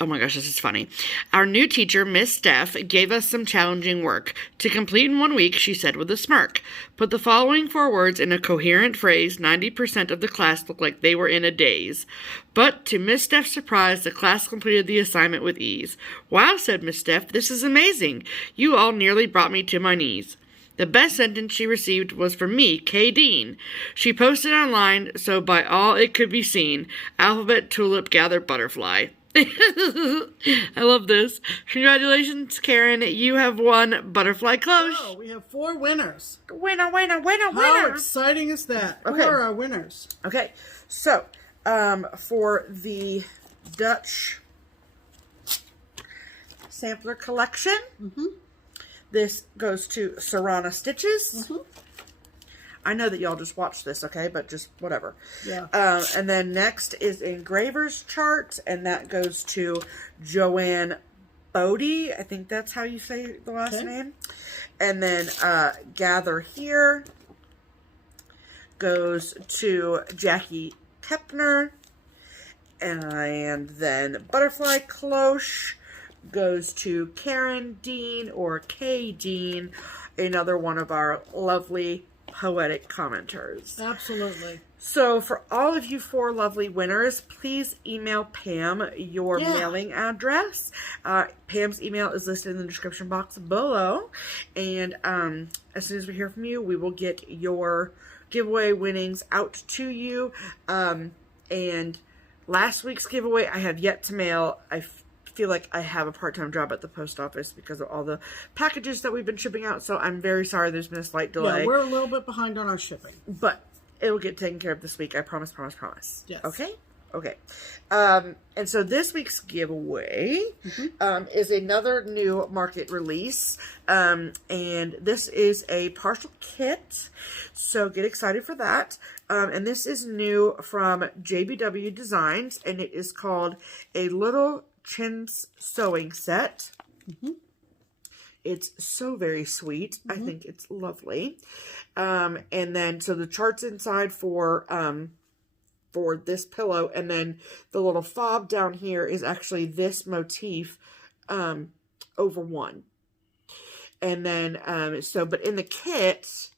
Oh my gosh, this is funny. Our new teacher, Miss Steph, gave us some challenging work. To complete in 1 week, she said with a smirk, put the following 4 words in a coherent phrase. 90% of the class looked like they were in a daze. But to Miss Steph's surprise, the class completed the assignment with ease. Wow, said Miss Steph, this is amazing. You all nearly brought me to my knees. The best sentence she received was from me, Kay Dean. She posted online, so by all it could be seen, alphabet, tulip, gather, butterfly. I love this. Congratulations, Karen. You have won Butterfly Cloche. Oh, we have 4 winners. Winner, winner, winner, winner. How exciting is that? Okay. Who are our winners? Okay, so for the Dutch sampler collection, this goes to Serrana Stitches. I know that y'all just watched this, okay? But just whatever. Yeah. And then next is Engraver's Chart, and that goes to Joanne Bodie. I think that's how you say the last name. And then Gather Here goes to Jackie Kepner. And then Butterfly Cloche goes to Karen Dean, or Kay Dean, another one of our lovely poetic commenters. Absolutely. So for all of you 4 lovely winners, please email Pam your mailing address. Pam's email is listed in the description box below. And as soon as we hear from you, we will get your giveaway winnings out to you. And last week's giveaway I have yet to mail. I feel like I have a part-time job at the post office because of all the packages that we've been shipping out, so I'm very sorry there's been a slight delay. Yeah, we're a little bit behind on our shipping. But it'll get taken care of this week. I promise, promise, promise. Yes. Okay? Okay. And so this week's giveaway is another new market release. And this is a partial kit. So get excited for that. And this is new from JBW Designs, and it is called a Little Chintz Sewing Set. It's so very sweet. I think it's lovely. And then so the chart's inside for this pillow, and then the little fob down here is actually this motif over one. And then but in the kit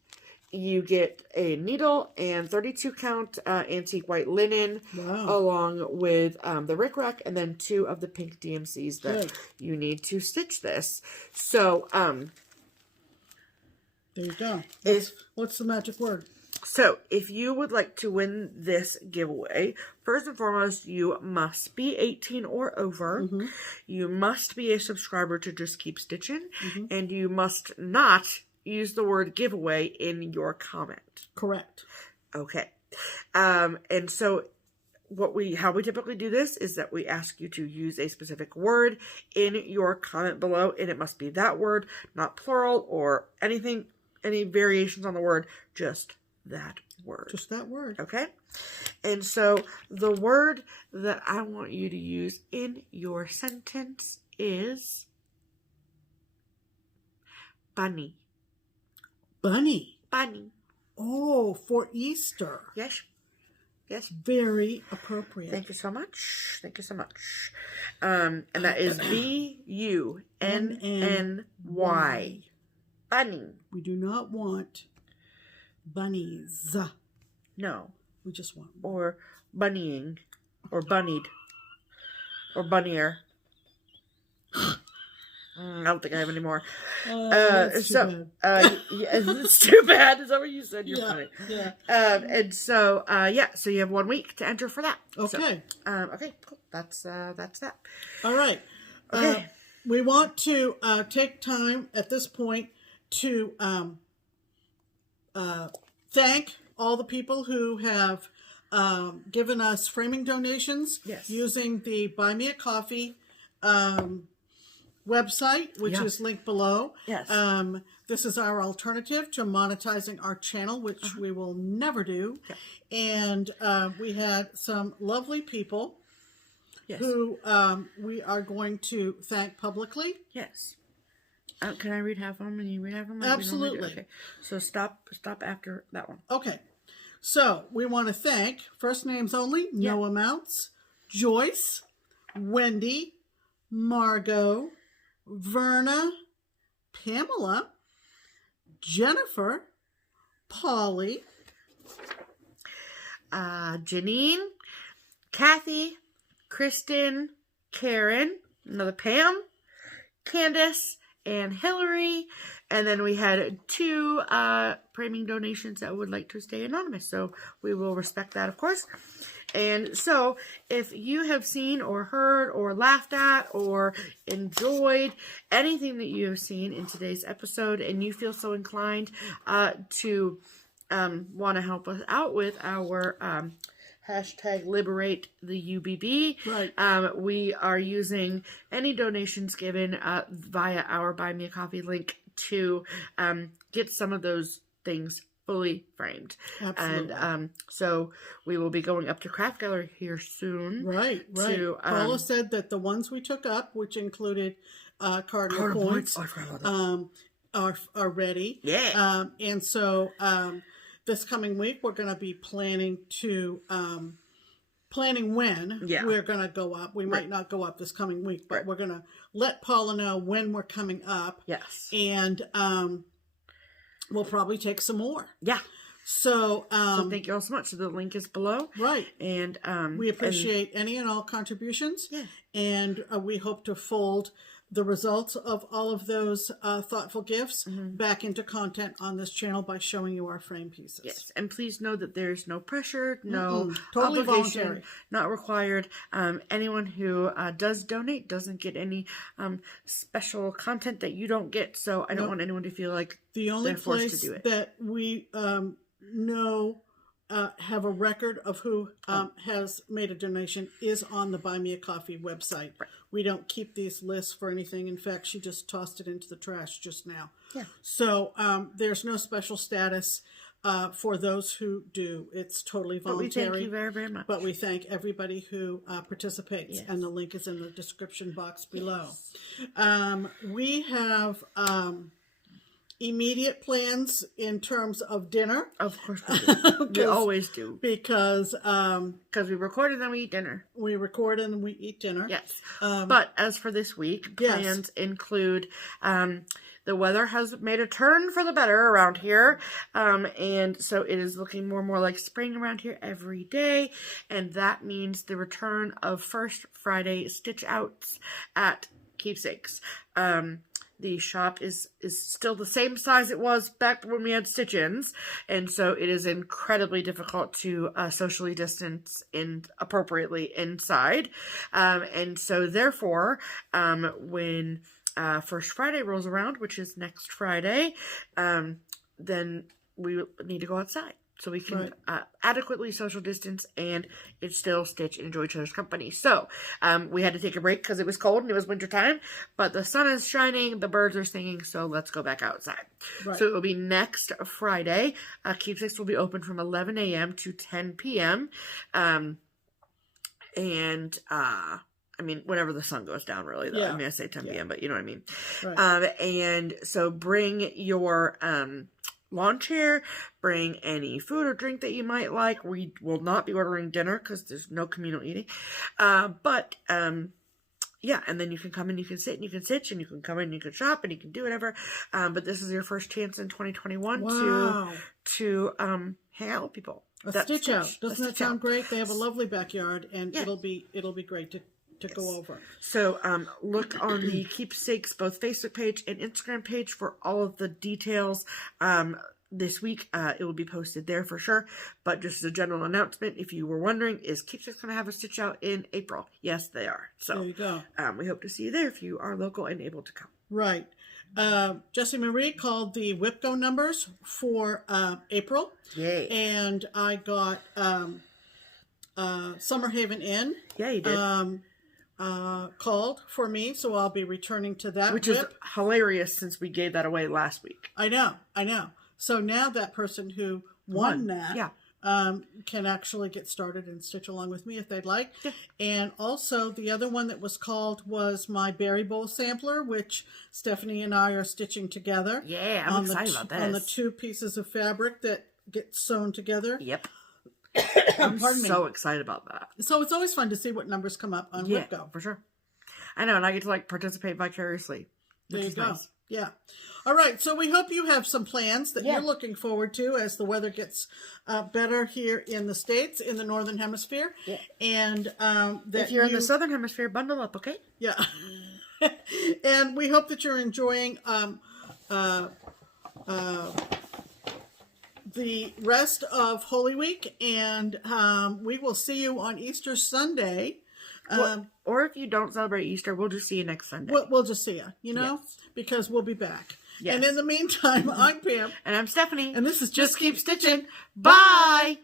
you get a needle and 32 count antique white linen, along with the rickrack, and then 2 of the pink DMCs that you need to stitch this. So there you go. What's the magic word? So if you would like to win this giveaway, first and foremost, you must be 18 or over. You must be a subscriber to Just Keep Stitchin', and you must not use the word giveaway in your comment. Correct. Okay. And so how we typically do this is that we ask you to use a specific word in your comment below, and it must be that word, not plural or anything, any variations on the word, just that word. Just that word. Okay? And so the word that I want you to use in your sentence is bunny. Bunny. Bunny. Oh, for Easter. Yes. Yes. Very appropriate. Thank you so much. Thank you so much. And that is BUNNY. Bunny. We do not want bunnies. No. We just want... Or bunnying. Or bunnied. Or bunnier. I don't think I have any more. That's too bad. Yeah, it's too bad. Is that what you said? You're funny. Yeah. And so, so you have 1 week to enter for that. Okay. So, okay, cool. That's that. All right. Okay. We want to take time at this point to thank all the people who have given us framing donations using the Buy Me a Coffee website, which is linked below. Yes. This is our alternative to monetizing our channel, which we will never do. Yeah. And we had some lovely people who we are going to thank publicly. Yes. Can I read half of them and you read half of them? Absolutely. Okay. So stop after that one. Okay. So we want to thank first names only, no amounts, Joyce, Wendy, Margot, Verna, Pamela, Jennifer, Polly, Janine, Kathy, Kristen, Karen, another Pam, Candace, and Hillary. And then we had 2 framing donations that would like to stay anonymous. So we will respect that, of course. And so if you have seen or heard or laughed at or enjoyed anything that you have seen in today's episode and you feel so inclined to want to help us out with our hashtag liberate the UBB. Right. We are using any donations given via our Buy Me a Coffee link to get some of those things fully framed. Absolutely. And so we will be going up to Craft Gallery here soon. Right. Paula said that the ones we took up, which included cardinal points, are ready. Yeah. And so this coming week we're going to be planning when we're going to go up. We might not go up this coming week, but we're going to let Paula know when we're coming up. Yes. And we'll probably take some more. Yeah. So thank you all so much. So the link is below. Right. And we appreciate any and all contributions. Yeah. And we hope to fold the results of all of those thoughtful gifts back into content on this channel by showing you our frame pieces. Yes, and please know that there's no pressure, no totally obligation, voluntary, not required. Anyone who does donate doesn't get any special content that you don't get, so I don't want anyone to feel like the only they're forced place to do it. That we know have a record of who has made a donation is on the Buy Me a Coffee website. Right. We don't keep these lists for anything. In fact, she just tossed it into the trash just now. Yeah. So there's no special status for those who do. It's totally voluntary. But we thank you very, very much. But we thank everybody who participates, Yes. and the link is in the description box below. Yes. We have immediate plans in terms of dinner. Of course we do. We always do. Because we record and then we eat dinner. We record and we eat dinner. Yes. But as for this week, plans include the weather has made a turn for the better around here. And so it is looking more and more like spring around here every day. And that means the return of First Friday stitch outs at Keepsakes. The shop is still the same size it was back when we had stitch-ins, and so it is incredibly difficult to socially distance appropriately inside. And so therefore, when First Friday rolls around, which is next Friday, then we need to go outside. So we can adequately social distance and it's still stitch and enjoy each other's company. So we had to take a break because it was cold and it was wintertime. But the sun is shining, the birds are singing, so let's go back outside. Right. So it will be next Friday. Keepsakes will be open from 11 a.m. to 10 p.m. I mean, whenever the sun goes down, really, though. Yeah. I mean, I say 10 p.m., but you know what I mean. Right. And so bring your lawn chair, bring any food or drink that you might like. We will not be ordering dinner because there's no communal eating. But Yeah, and then you can come and you can sit and you can stitch and you can come in and you can shop and you can do whatever. But this is your first chance in 2021 to hang out with people. A stitch out. Doesn't that sound great? They have a lovely backyard, and it'll be great to go over. So look on the Keepsakes both Facebook page and Instagram page for all of the details. This week, it will be posted there for sure. But just as a general announcement, if you were wondering, is Keepsakes going to have a stitch out in April? Yes, they are. So there you go. We hope to see you there if you are local and able to come. Right. Jessie Marie called the WIPGO numbers for April. Yay. And I got Summer Haven Inn. Yeah, you did. Called for me, so I'll be returning to that. Which is hilarious since we gave that away last week. I know. So now that person who won that can actually get started and stitch along with me if they'd like. Yeah. And also the other one that was called was my berry bowl sampler, which Stephanie and I are stitching together. Yeah, I'm excited about this. On the 2 pieces of fabric that get sewn together. Yep. I'm so excited about that. So it's always fun to see what numbers come up on WIPGO. For sure. I know, and I get to participate vicariously. There you go. Nice. Yeah. All right. So we hope you have some plans that you're looking forward to as the weather gets better here in the States, in the Northern Hemisphere. Yeah. And that if you're in the Southern Hemisphere, bundle up, okay? Yeah. And we hope that you're enjoying the rest of Holy Week, and we will see you on Easter Sunday. Or if you don't celebrate Easter, we'll just see you next Sunday. We'll just see you, because we'll be back. Yes. And in the meantime, I'm Pam. And I'm Stephanie. And this is Just Keep Stitching. Bye!